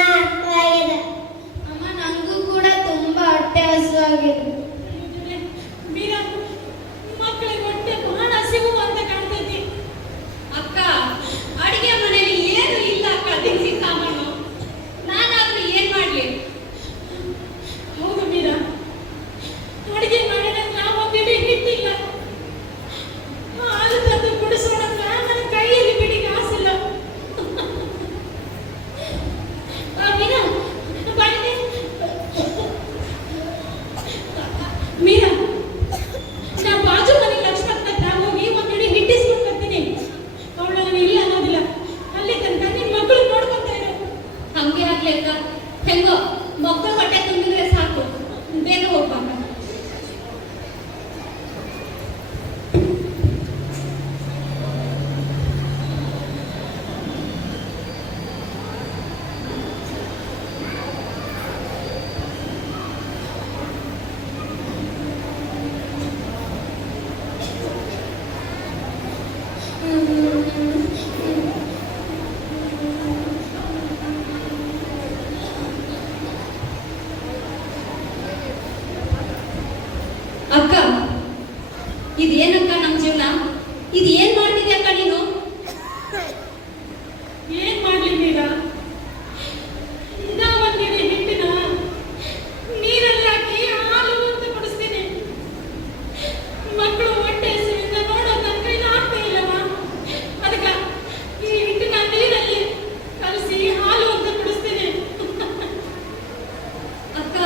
ಹಸಿವಾಗಿದೆ. ಅಮ್ಮ, ನನಗೂ ಕೂಡ ತುಂಬಾ ಹೊಟ್ಟೆ ಹಸಿವಾಗಿದೆ. ಮೀರಾ, ಮಕ್ಕಳಿಗೆ ಹೊಟ್ಟೆ ಬಹಳ ಹಸಿವು ಅಂತ ಕಾಣ್ತೈತಿ. ಅಕ್ಕ, ಅಡಿಗೆ ಮನೆಯಲ್ಲಿ ಏನು ಇಲ್ಲ ಅಕ್ಕ, ದಿನಸಿ ಸಾಮಾನು. ನಾನಾದ್ರೂ ಏನ್ ಮಾಡ್ಲಿ? ಹೌದು ಮೀರಾ, ಅಡಿಗೆ ಮಾಡಿದ್ರೆ ನಾವು ಬಿಡಿ ಹಿಟ್ಟಿಲ್ಲ. ಹಾಲು ತಂದು ಕುಡಿಸೋಣ ನನ್ನ ಕೈಯಲ್ಲಿ ಬಿಡಿ ಕಾಸಿಲ್ಲ. ಮೀರಾ, ಬನ್ನಿ. ಮೀರಾ, ನಾ ಬಾಜು ಮನೆ ಲಕ್ಷ್ಮಣ್ ಹತ್ರ ಹೋಗಿ ಒಂದು ಹಿಡಿ ಹಿಟ್ಟಿಸ್ಕೊಂಡು ಬರ್ತೀನಿ. ಅವಳು ನಾನು ಇಲ್ಲ ಅನ್ನೋದಿಲ್ಲ. ಅಲ್ಲಿ ತನಕ ನಿನ್ ಮಕ್ಕಳು ನೋಡ್ಕೊಂತ ಇರು. ಹಂಗೆ ಆಗ್ಲಿ ಅಕ್ಕ. ಹೆಂಗೋ ಮಕ್ಕಳು ಹೊಟ್ಟೆ ತುಂಬಿದ್ರೆ ಸಾಕು, ಬೇಗ ಹೋಗ್ಬಾಕ. ಅಕ್ಕ, ಇದೇನಕ್ಕ ನಮ್ ಜೀವನ? ಇದು ಏನ್ ಮಾಡ್ತಿದ್ಯ ಅಕ್ಕ ನೀನು? ಏನ್ ಮಾಡ್ಲಿ ಮೀರಾ, ಇದ ಒಂದ್ ಹಿಡಿ ಹಿಟ್ಟಿನ ನೀರಲ್ಲಿ ಹಾಕಿ ಹಾಲು ಅಂತ ಕುಡಿಸ್ತೀನಿ. ಮಕ್ಕಳು ಹೊಟ್ಟೆ ಹಸಿವಿಂದ ನೋಡೋ ತನಕ ಆಗ್ತಾ ಇಲ್ಲವ. ಅದಕ್ಕ ಈ ಹಿಟ್ಟಿನ ನೀರಲ್ಲಿ ಕಲಸಿ ಹಾಲು ಅಂತ ಕುಡಿಸ್ತೀನಿ. ಅಕ್ಕ,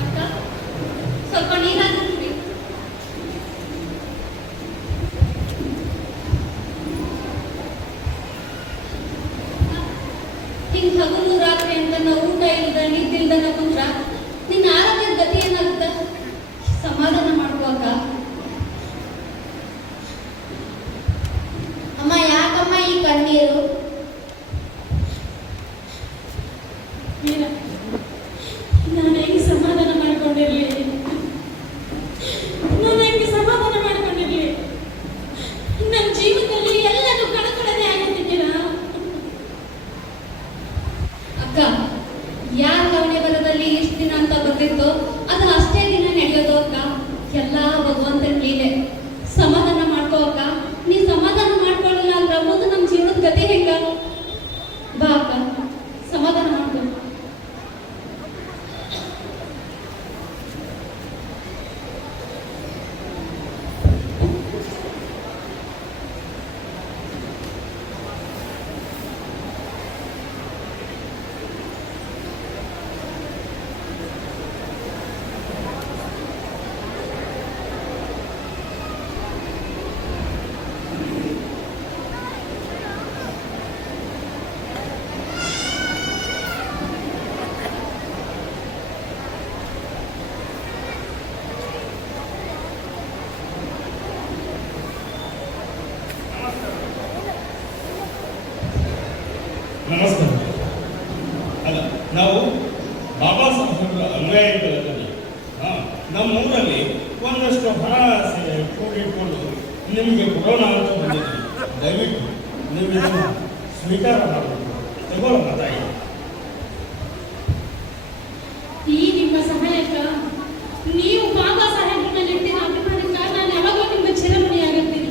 ಅಕ್ಕ ಸ್ವಲ್ಪ ನೀರಾದ್ರೂ ಕುಡಿ. ಹಿಂಗ್ ಹಗಲು ರಾತ್ರಿ ಅಂತ ನಾವು ಊಟ ಇಲ್ದ ನಿದ್ದೆ ಇಲ್ದ ಕುಂದ್ರ ನಿನ್ನ ಆರೋಗ್ಯದ ಗತಿ ಏನಾಗುತ್ತ? ಸಮಾಧಾನ ಮಾಡ್ಕೋಕ. ಅಮ್ಮ ಯಾಕಮ್ಮ ಈ ಕಣ್ಣೀರು? ಮೀರ, ನಾನು ಹೆಂಗೆ ಸಮಾಧಾನ ಮಾಡ್ಕೊಂಡಿರ್ಲಿ? ನಾನು ಹೆಂಗೆ ಸಮಾಧಾನ ಮಾಡ್ಕೊಂಡಿರ್ಲಿ? ನನ್ನ ಜೀವನದಲ್ಲಿ ಎಲ್ಲರೂ ಕಳಕಳನೆ ಆಗಿದ್ದೀರಾ? ಅಕ್ಕ, ಯಾರ ಕವಣೆ ಬರದಲ್ಲಿ ಇಷ್ಟು ದಿನ ಅಂತ ಬರ್ತಿತ್ತು ಅದು ಅಷ್ಟೇ ದಿನ ನಡೆಯೋದು ಅಕ್ಕ. ಎಲ್ಲ ಭಗವಂತನ ಲೀಲೆ. ಸಮಾಧಾನ ಮಾಡ್ಕೋ ಅಕ್ಕ. ನೀ ಸಮಾಧಾನ ಮಾಡ್ಕೊಳ್ಳಿಲ್ಲ ಅಂದ್ರೆ ಮುಂದೆ ನಮ್ಮ ಜೀವನದ ಗತಿ ಹೆಂಗ? ಬಾ ಅಕ್ಕ, ಸಮಾಧಾನ ಮಾಡ್ಕೊ. ನಮಸ್ಕಾರ. ಅಲ್ಲ, ನಾವು ಬಾಬಾ ಸಾಹೇಬರ ಅನುಯಾಯಿಗಳಲ್ಲಿ ನಮ್ಮ ಊರಲ್ಲಿ ಒಂದಷ್ಟು ಹಣ ಕೂಡಿಕೊಂಡು ನಿಮಗೆ ಕೊಡೋಣ ಅಂತ ಬಂದಿದ್ದೀವಿ. ದಯವಿಟ್ಟು ನೀವು ಇದನ್ನು ಸ್ವೀಕಾರ ಮಾಡಬೇಕು. ತಗೊಳ್ಳೋಣ ತಾಯಿ. ಈ ನಿಮ್ಮ ಸಹಾಯಕ ನೀವು ಬಾಬಾ ಸಾಹೇಬ್ರಲ್ಲಿ ಇಟ್ಟಿನ ಅಭಿಮಾನಕ್ಕ ನಾನು ಯಾವಾಗಲೂ ನಿಮ್ಮ ಚಿರಋಣಿಯಾಗಿರ್ತೀನಿ.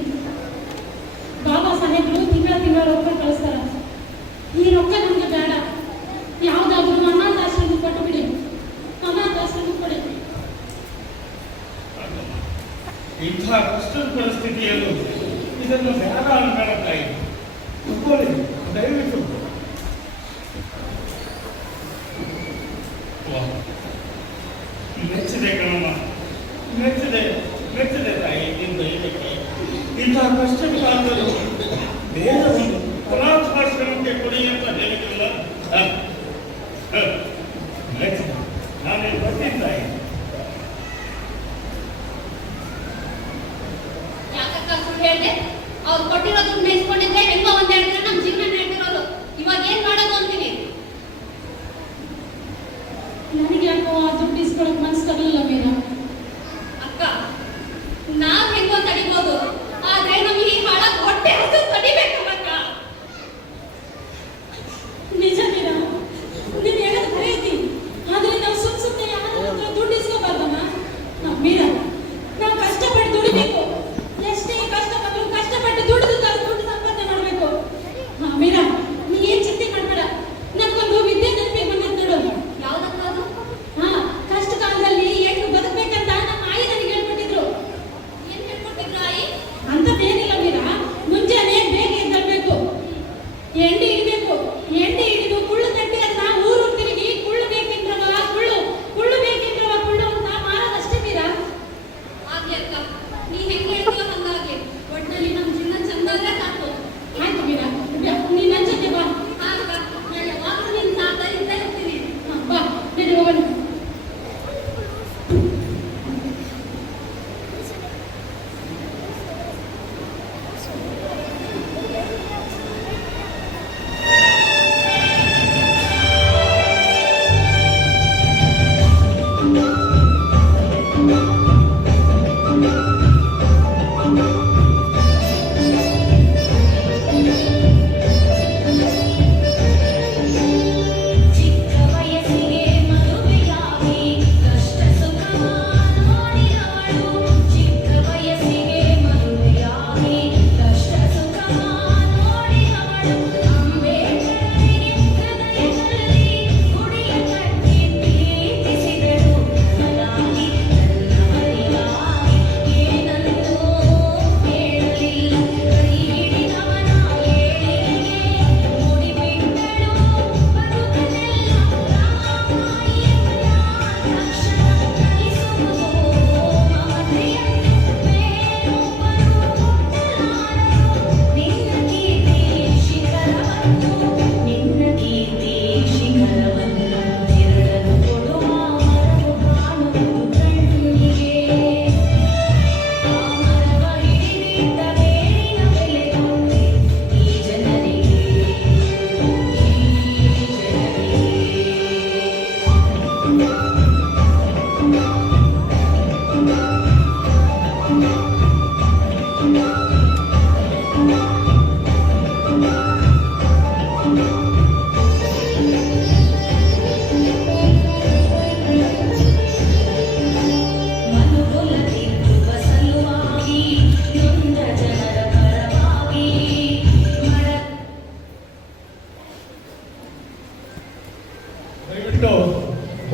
ಬಾಬಾ ಸಾಹೇಬ್ರು ತಿಂಗಳ ರೊಕ್ಕ ಕಳಿಸ್ತಾರ. ಈ ರೊಕ್ಕ ನಮ್ಗೆ ಬೇಡ. ಯಾವ್ದಾದ್ರು ಅನಾಥಾಶ್ರಮ ಕೊಟ್ಟು ಬಿಡಿ. ಅನಾಥಾಶ್ರಮ ಕೊಡಿ. ಇಂಥ ಕಷ್ಟದ ಪರಿಸ್ಥಿತಿಯಲ್ಲೂ ಇದನ್ನು ಬೇಡ ಅನ್ಬೇಡ ತಾಯಿ. ತಗೊಳ್ಳಿ, ದಯವಿಟ್ಟು. ಮೆಚ್ಚಿದೆ ಕಣಮ್ಮ, ಮೆಚ್ಚಿದೆ ತಾಯಿ ನಿನ್ನ ದೈವಕ್ಕೆ. ಇಂತಹ ಕಷ್ಟದ ಕಾಲದಲ್ಲೂ ಬೇರೆ ಒಂದು ಅನಾಥಾಶ್ರಮಕ್ಕೆ ಕೊಡಿ ಅಂತ ಹೇಳಿದ್ರಲ್ಲ, ಮೆಚ್ಚಿದೆ. ನಾನೇನು ಬರ್ತೀನಿ ತಾಯಿ. ಯಾಕಕ್ಕ ಸುಳ್ಳು ಹೇಳ್ದೆ? ಅವ್ರು ಕೊಟ್ಟಿರೋದನ್ನ ನೆನ್ಸ್ಕೊಂಡಿದ್ರೆ ಹೆಂಗೋ ಒಂದೆರಡು ದಿನ ನಮ್ಮ ಜೀವನ ನಡೆದಿರೋದು. ಇವಾಗ ಏನ್ ಮಾಡೋದು ಅಂತೀನಿ. ನನಗೆ ಯಾಕೋ ಆ ದುಡ್ಡು ಇಸ್ಕೊಳಕ್ ಮನ್ಸು ತರಲಿಲ್ಲ ಮೀರಾ. ಅಕ್ಕ, ನಾವ್ ಹೆಂಗೋ ತಡಿಬೋದು, ಆದ್ರೆ ನಮಗೆ ಈ ಹಾಳಾಗ್ ಹೊಟ್ಟೆ ಹಸು ತಡಿಬೇಕಲ್ಲಕ್ಕ. ನಿಜ ಮೀರಾ, ನೀನ್ ಹೇಳೋದು ಖರೆ ಐತಿ. ಆದ್ರೆ ನಾವು ಸುಮ್ಮನೆ ಯಾರ ಹತ್ರ ದುಡ್ಡು ಇಸ್ಕೋಬಾರ್ದಮ್ಮ. ಮೀರಾ, ನಾವು ಕಷ್ಟಪಟ್ಟು ದುಡಿಬೇಕು. ಎಷ್ಟೇ ಕಷ್ಟ ಬಂದ್ರು ಕಷ್ಟಪಟ್ಟು ದುಡ್ಡು ಸಂಪಾದನೆ ಮಾಡ್ಬೇಕು. ಮೀರಾ, ನೀ ಏನ್ ಚಿಂತೆ ಮಾಡ್ಬೇಡ. ನನ್ಗೊಂದು ವಿದ್ಯೆ ನೆನಪಿಗೆ ಬಂದಿತ್ತು ನೋಡು. ಯಾವ್ದಕ್ಕ ಅದು? ಕಷ್ಟ ಕಾಲದಲ್ಲಿ ಹೆಂಗ್ ಬದುಕ್ಬೇಕಂತ ನಮ್ಮ ಆಯಿ ನನಗೆ ಹೇಳ್ಕೊಟ್ಟಿದ್ರು. ಏನ್ ಹೇಳ್ಕೊಟ್ಟಿದ್ರು ಆಯಿ? ಅಂತದೇನಿಲ್ಲ ಮೀರಾ, ಮುಂಜಾನೆ ಬೇಗ ಎದ್ದೇಳ್ಬೇಕು. ಎಣ್ಣೆ ಹಿಡಿಬೇಕು. ಎಣ್ಣೆ ಹಿಡಿದು ಕುಳ್ಳು ತಟ್ಟಿ ಅದನ್ನ ಊರು ತಿರುಗಿ ಕುಳ್ಳು ಬೇಕೆಂದ್ರವ ಕುಳ್ಳು ಬೇಕೆಂದ್ರವ ಕುಳ್ಳು ಅಂತ ಮಾರೋದಷ್ಟೇ ಮೀರಾ. ಆಗ್ಲಿ ಅಕ್ಕ, ನೀ ಹೆಂಗ್ ಹೇಳ್ತೀಯೋ ಹಂಗಾಗ್ಲಿ. ಒಟ್ನಲ್ಲಿ ನಮ್ ಜೀವನ ಚಂದ ಆದ್ರೆ ಸಾಕು. ಆಯ್ತು ಮೀರಾ, ನೀನ್ ನನ್ ಜೊತೆ ಬಾ. ಹಾ ಅಕ್ಕ, ನಾ ಯಾವಾಗ್ಲೂ ನಿನ್ ಸಾಥ ಇದ್ದೇ ಇರ್ತೀನಿ. ಬಾ, ನಡಿ ಹೋಗೋಣ. ದಯವಿಟ್ಟು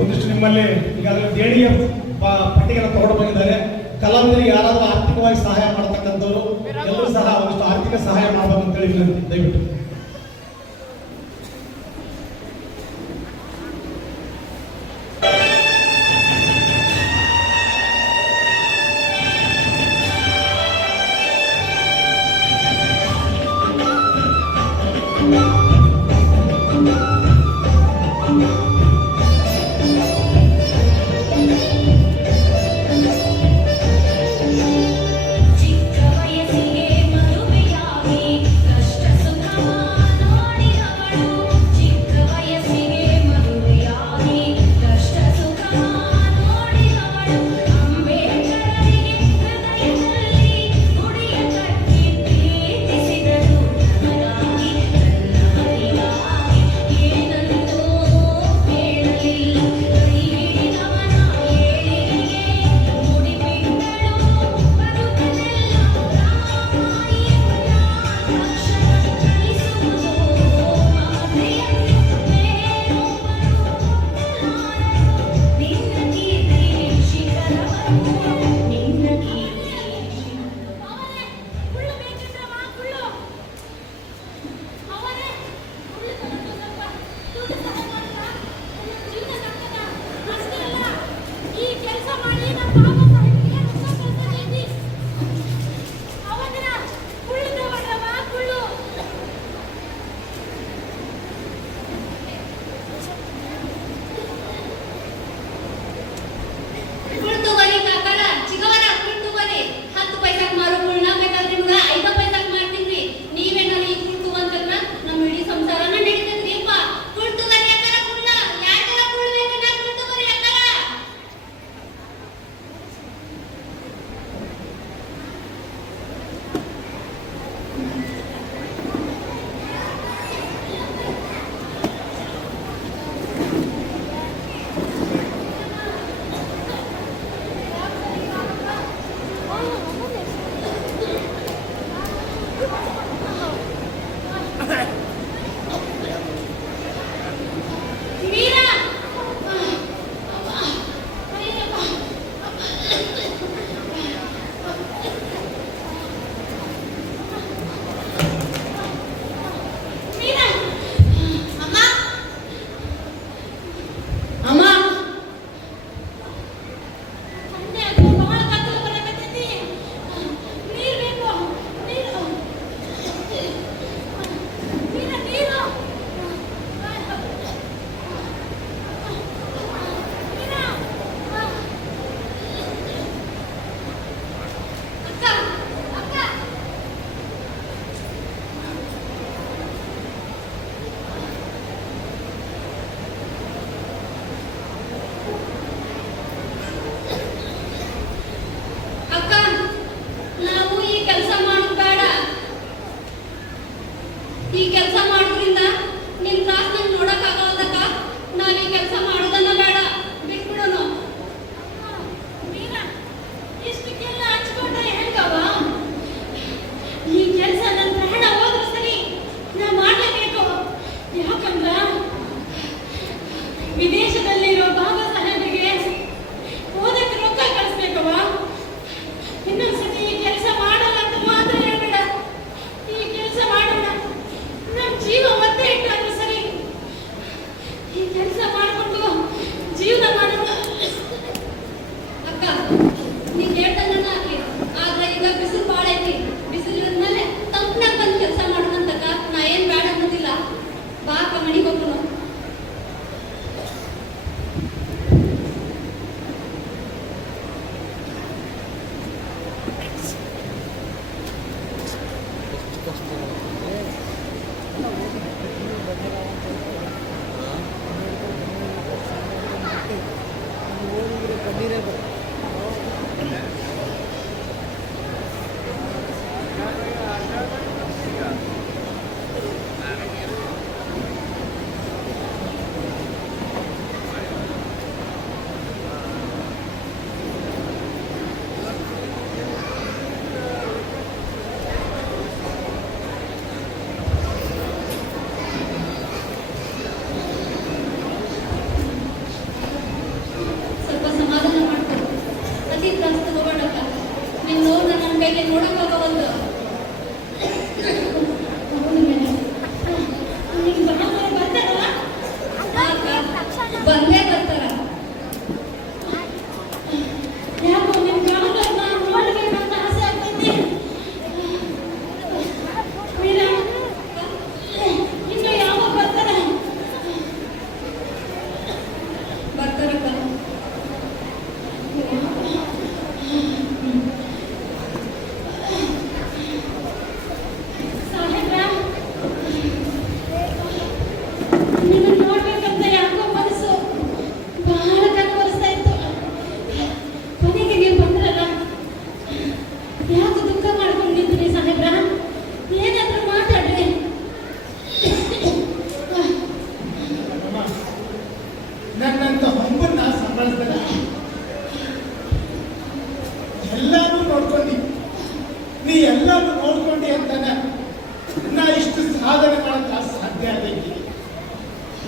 ಒಂದಿಷ್ಟು ನಿಮ್ಮಲ್ಲಿ ಈಗಾಗಲೇ ದೇಣಿಗೆ ಪಟ್ಟಿಗೆಲ್ಲ ತಗೊಂಡು ಬಂದಿದ್ದಾರೆ. ಕಲಾವಿದರಿಗೆ ಯಾರಾದರೂ ಆರ್ಥಿಕವಾಗಿ ಸಹಾಯ ಮಾಡತಕ್ಕಂಥವ್ರು ಎಲ್ಲರೂ ಸಹ ಒಂದಿಷ್ಟು ಆರ್ಥಿಕ ಸಹಾಯ ಮಾಡಬೇಕು ಅಂತೇಳಿ ವಿನಂತಿ ದಯವಿಟ್ಟು. ಚಿಕ್ಕ ವಯಸ್ಸಿಗೆ ಮದುವೆಯಾಗಿ ಕಷ್ಟ ಸುಖ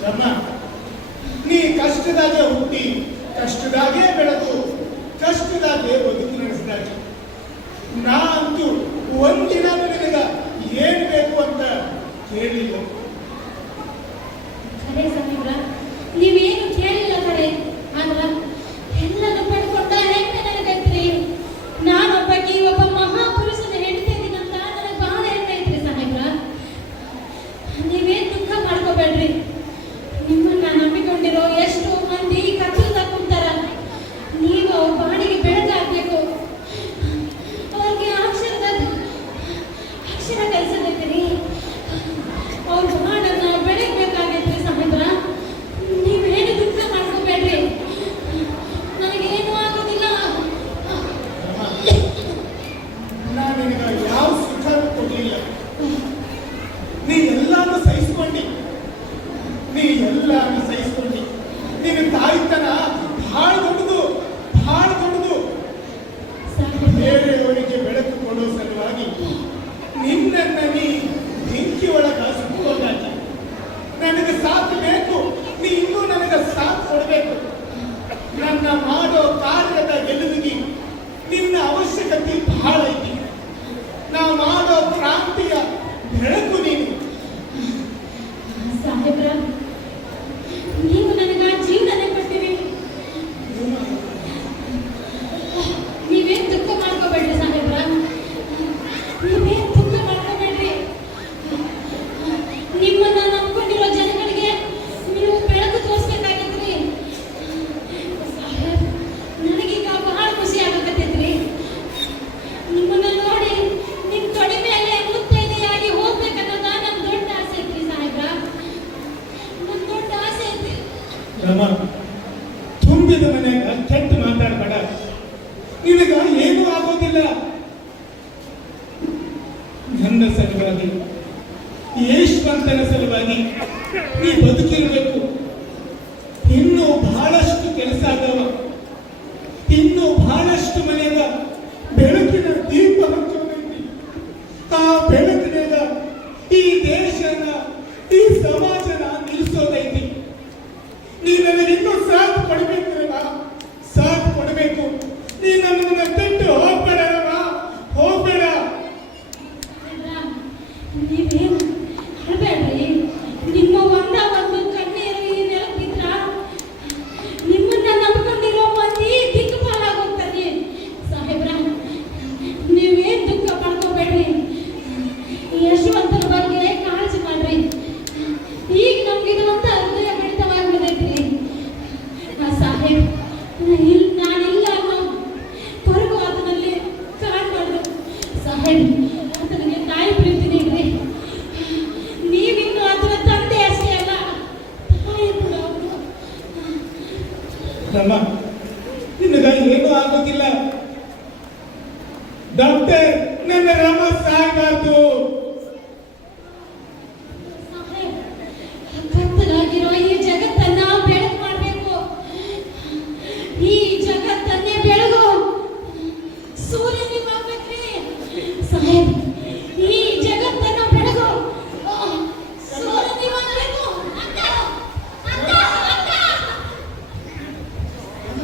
ರಮ್ಮ, ನೀ ಕಷ್ಟದಾಗೆ ಹುಟ್ಟಿ ಕಷ್ಟದಾಗೆ ಬೆಳೆದು ಕಷ್ಟದಾಗೆ ಬದುಕು ನಡೆಸಿದಾಗೆ ನಾ ಅಂತೂ ಒಂದಿನ ನಿನಗ ಏನ್ ಬೇಕು ಅಂತ ಕೇಳಿಲ್ಲ. ಖರೆ ಸಾಹೇಬ್ರ, ನೀವೇನು ಕೇಳಿಲ್ಲ ಖರೆ. ಆದ್ರ ಎಲ್ಲನೂ ಪಡ್ಕೊಂಡ ಹೆಂಗ ನನಗೈತ್ರಿ. ನಾನೊಬ್ಬಕಿ ಒಬ್ಬ ಮಹಾಪುರುಷನ ಹೆಂಡತಿ ಇದೀನಂತ ನನಗೆ ಬಹಳ ಹೆಂಗೈತ್ರಿ ಸಾಹೇಬ್ರ. ನೀವೇನ್ ದುಃಖ ಮಾಡ್ಕೋಬೇಡ್ರಿ. ನಿಮ್ಮನ್ನ ನಂಬಿಕೊಂಡಿರೋ ಎಷ್ಟೋ ಮಂದಿ ಕತ್ತಲದಾಗ ಕುಂತಾರ. ನೀವು ಅವ್ರ ಬಾಡಿಗೆ ಬೆಳಗಾಗ್ಬೇಕು. ಅವ್ರಿಗೆ ಅಕ್ಷರ ಕಲಿಸದೈತ್ರಿ. ಅವ್ರ ಬಾಡನ್ನ ಬೆಳಗ್ಬೇಕಾಗೈತ್ರಿ ಸಾಹೇಬ್ರ. ನೀವೇನು ದುಃಖ ಮಾಡ್ಕೋಬೇಡ್ರಿ. ನನಗೇನು ಆಗೋದಿಲ್ಲ. ನಾನು ನಿನಗ ಯಾವ ಸುಖ ಕೊಡ್ಲಿಲ್ಲ. ನೀ ಎಲ್ಲಾನು ಸಹಿಸ್ಕೊಂಡಿ. ನಿನ್ನ ತಾಯಿತನ ಬಹಳ ದೊಡ್ಡದು. ಬೇರೆಯವರಿಗೆ ಬೆಳಕು ಕೊಡೋ ಸಲುವಾಗಿ ನಿನ್ನನ್ನ ನೀ ಬೆಂಕಿ ಒಳಗ ಸುಟ್ಟೋಗಾಕಿ. ನನಗೆ ಸಾಥ್ ಬೇಕು, ನೀ ಇನ್ನೂ ನನಗೆ ಸಾಥ್ ಕೊಡಬೇಕು. ನನ್ನ ಮಾಡೋ ಕಾರ್ಯದ ಗೆಲುವಿಗೆ ನಿನ್ನ ಅವಶ್ಯಕತೆ ಬಹಳ ಐತಿ. ನಾ ಮಾಡೋ ಕ್ರಾಂತಿಯ ಬೆಳಕು ನೀನು. ಸಾಹೇಬ್ರ, ನೀವು ನನಗ ಜೀವನನೇ ಕೊಟ್ಟಿರಿ. ನೀವೇನ್ ದುಃಖ ಮಾಡ್ಕೋಬೇಡ್ರಿ ಸಾಹೇಬ್ರ. ನೀವೇನ್ ದುಃಖ ಮಾಡ್ಕೋಬೇಡ್ರಿ. ನಿಮ್ಮನ್ನ ನಂಬ್ಕೊಂಡಿರೋ ಜನಗಳಿಗೆ ನೀವು ಬೆಳಕು ತೋರಿಸ್ಬೇಕಾಗಿದ್ರಿ ಸಾಹೇಬ್. ನನಗೀಗ ಬಹಳ ಖುಷಿ ಆಗಕತ್ತೈತ್ರಿ. ನಿಮ್ಮನ್ನ ನೋಡಿ ನಿಮ್ ತೊಡೆ ಮೇಲೆ ಮುತ್ತೈದೆಯಾಗಿ ಹೋಗ್ಬೇಕನ್ನೋದ ನಮ್ ದೊಡ್ಡ ಆಸೆ ಐತ್ರಿ ಸಾಹೇಬ್ರ. ನಮ್ ದೊಡ್ಡ ಆಸೆ ಐತಿ. ರಮ, ತುಂಬಿದ ಮನೆಯಾಗ ಕೆಟ್ಟ ಮಾತಾಡಬೇಡ. ನಿನಗ ಏನೂ ಆಗೋದಿಲ್ಲ. ನನ್ನ ಸಲುವಾಗಿ, ಯಶವಂತನ ಸಲುವಾಗಿ ನೀ ಬದುಕಿರಬೇಕು. ಇನ್ನೂ ಬಹಳಷ್ಟು ಕೆಲಸ ಆಗವ. ಇನ್ನೂ ಬಹಳಷ್ಟು ಮನೆಯಾಗ ಬೆಳಕಿನ ದೀಪ ಹಚ್ಚೋದೈತಿ. ಆ ಬೆಳಕಿನಾಗ ಈ ದೇಶನ, ಈ ಸಮಾಜನ ನಿಲ್ಲಿಸೋದೈತಿ. ನೀ ನನಗಿನ್ನೂ ಸಾಥ್ ಕೊಡಬೇಕಿರಲ್ಲ, ಸಾಥ್ ಕೊಡಬೇಕು. ನೀ ನನ್ನನ್ನ ಬಿಟ್ಟು ಹೋಗ್ಬೇಡ ರಮ, ಹೋಗ್ಬೇಡ. ನೀವೇನು ಅಳ್ಬೇಡ್ರಿ. ನಿಮ್ಮ ಒಂದು ಕಣ್ಣೀರು ಈ ನೆಲಕ್ಕಿದ್ರ ನಿಮ್ಮನ್ನ ನಂಬ್ಕೊಂಡಿರೋ ಮಂದಿ ದಿಕ್ಕುಪಾಲಾಗೋಗ್ತಾರೆ ಸಾಹೇಬ್ರ. ನೀವೇನ್ ದುಃಖ ಪಡ್ಕೋಬೇಡ್ರಿ. ಯಶವಂತನ ಬಗ್ಗೆ ಕಾಳಜಿ ಮಾಡ್ರಿ. ಈಗ ನಮ್ಗಿರುವಂತ ಹೃದಯ ಕಡಿತವಾಗಿಬಿಡೈತ್ರಿ ಸಾಹೇಬ್. ನಾನಿಲ್ಲ ಅನ್ನೋ ಕೊರಗು ಆತನಲ್ಲಿ ಕಾಣ್ಬಾರ್ದು ಸಾಹೇಬ್. ಆತನಿಗೆ ತಾಯಿ ಪ್ರೀತಿ ನೀಡ್ರಿ. ನೀವಿನ್ನು ಆತನ ತಂದೆ ಅಷ್ಟೇ ಅಲ್ಲ, ತಾಯಿ ಕೂಡ ಅವರು. ರಮ, ನಿನಗ ಏನೂ ಆಗೋದಿಲ್ಲ. ಡಾಕ್ಟರ್, ನನ್ನ ರಮ ಸಾಯ್ಬಾರ್ದು. ಸಾಹೇಬ್, ಕತ್ತಲಾಗಿರೋ ಈ ಜಗತ್ತನ್ನ ಬೆಳಕು ಮಾಡಬೇಕು. ಈ ಜಗತ್ತನ್ನೇ ಬೆಳಗು ಸೂರ್ಯ ನೀವಾಗ್ಬೇಕ್ರಿ ಸಾಹೇಬ್. ಈ ಜಗತ್ತನ್ನ ಬೆಳಗು ಸೂರ್ಯ ನೀವಾಗ್ಬೇಕು. ಅಕ್ಕ, ಅಕ್ಕ, ಅಕ್ಕ. ಅಮ್ಮ,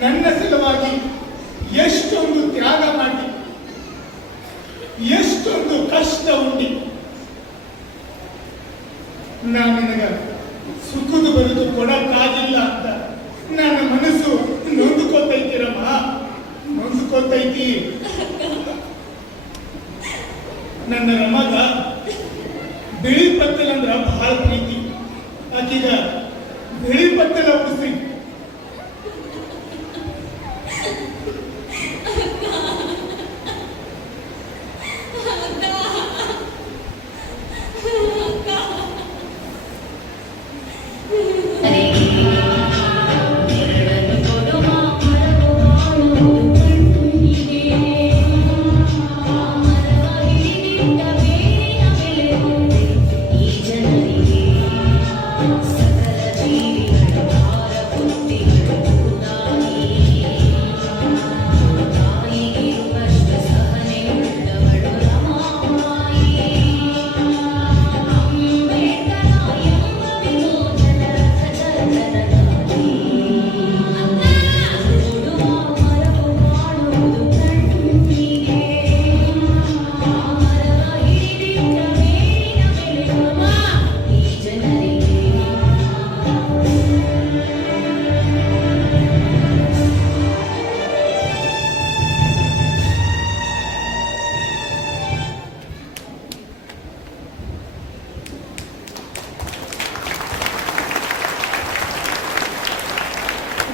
ನನ್ನ ಸಲುವಾಗಿ ಎಷ್ಟೊಂದು ತ್ಯಾಗ ಮಾಡಿ ಎಷ್ಟೊಂದು ಕಷ್ಟ ಉಂಟಿ ನಾ ನಿನಗ ಸುಖದ ಬದುಕು ಕೊಡಕ್ಕಾಗಿಲ್ಲ ಅಂತ ನನ್ನ ಮನಸ್ಸು ನೊಂದುಕೊತೈತಿರಮ್ಮ, ನೊಂದುಕೊತೈತಿ. ನನ್ನ ರಮಗ ಬಿಳಿ ಪತ್ತಲ ಅಂದ್ರ ಬಹಳ ಪ್ರೀತಿ. ಆಕೀಗ ಬಿಳಿ ಪತ್ತಲ ಉಡಿಸಿ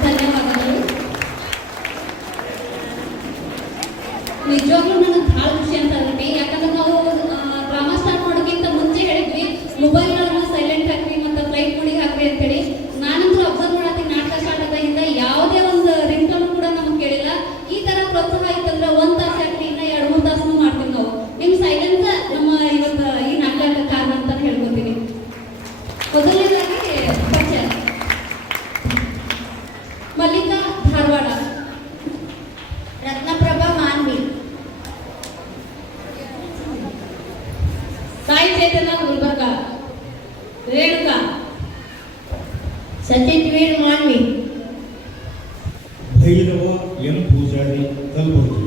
ಧನ್ಯವಾದಗಳು. ನಿಜವಾಗ್ಲೂ ನನಗೆ ಬಹಳ ಖುಷಿ ಅಂತ ಆಗತ್ತೆ. ಯಾಕಂದ್ರೆ ನಾವು ಡ್ರಾಮಾ ಸ್ಟಾರ್ಟ್ ಮಾಡೋಕ್ಕಿಂತ ಮುಂಚೆ ಹೇಳಿದ್ವಿ ಮೊಬೈಲ್ಗಳನ್ನ ಸೈಲೆಂಟ್ ಹಾಕ್ರಿ ಮತ್ತು ಫ್ಲೈಟ್ ಮೋಡಿಗೆ ಹಾಕ್ರಿ ಅಂತೇಳಿ. ನಾನಂತೂ ಅಬ್ಸರ್ವ್ ಮಾಡತ್ತೀನಿ, ನಾಟಕ ಸ್ಟಾರ್ಟ್ ಆದಾಗಿಂದ ಯಾವುದೇ ಒಂದು ರಿಂಗ್ಟೋನ್ ಕೂಡ ನಮಗೆ ಕೇಳಿಲ್ಲ. ಈ ತರ ಪ್ರೋತ್ಸಾಹ ಆಯ್ತಂದ್ರೆ 1 ತಾಸು ಹಾಕಿ ಇನ್ನ 2-3 ತಾಸು ಮಾಡ್ತೀವಿ ನಾವು. ನಿಮ್ಮ ಸೈಲೆನ್ಸ್ ನಮ್ಮ ಇವತ್ತು ಈ ನಾಟಕ ಕಾರಣ ಅಂತ ಹೇಳ್ಕೊತೀನಿ. ಮೊದಲನೇದಾಗಿ ಪರಿಚಯ ಮಲ್ಲಿಕಾ ಧಾರವಾಡ, ರತ್ನಪ್ರಭಾ ಮಾನ್ವಿ, ಸಾಯಿ ಚೈತನ್ಯ ಗುಲ್ಬರ್ಗ, ರೇಣುಕಾ, ಸಚಿನ್ ವೀರ್ ಮಾನ್ವಿ, ಭೈರವ ಎಂ ಪೂಜಾರಿ ಕಲಬುರಗಿ,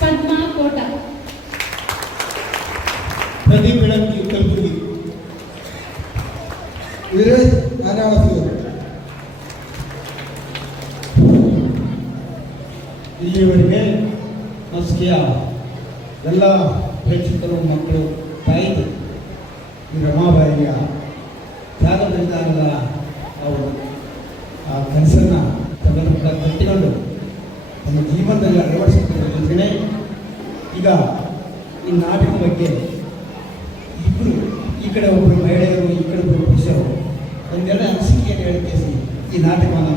ಪದ್ಮಾ ಕೋಟ, ಪ್ರದೀಪ್ ಬೆಳಕಿ ಕಲಬುರಗಿ, ವೀರೇಶ್ ಆನೆವಾಸೂರು. ಇಲ್ಲಿಯವರೆಗೆ ಮಸ್ಕಿಯ ಎಲ್ಲ ಪ್ರೇಕ್ಷಕರು ಮಕ್ಕಳು ತಾಯಿತು ಈ ರಮಾಬಾಯಿಯ ತ್ಯಾಗ ಬಲಿದಾನದ ಅವರು ಆ ಕನಸನ್ನು ಕಟ್ಟಿಕೊಂಡು ತಮ್ಮ ಜೀವನದಲ್ಲಿ ಅಳವಡಿಸಿಕೊಳ್ಳುವ ಜೊತೆಗೆ ಈಗ ಈ ನಾಟಕ ಬಗ್ಗೆ ಇಬ್ಬರು, ಈ ಕಡೆ ಒಬ್ಬರು ಮಹಿಳೆಯರು, ಈ ಕಡೆ ಒಬ್ಬರು ಪುರುಷರು ಒಂದೆರಡು ಅನಿಸಿಕೆಯನ್ನು ಹೇಳಿಕೆ ಈ ನಾಟಕವನ್ನು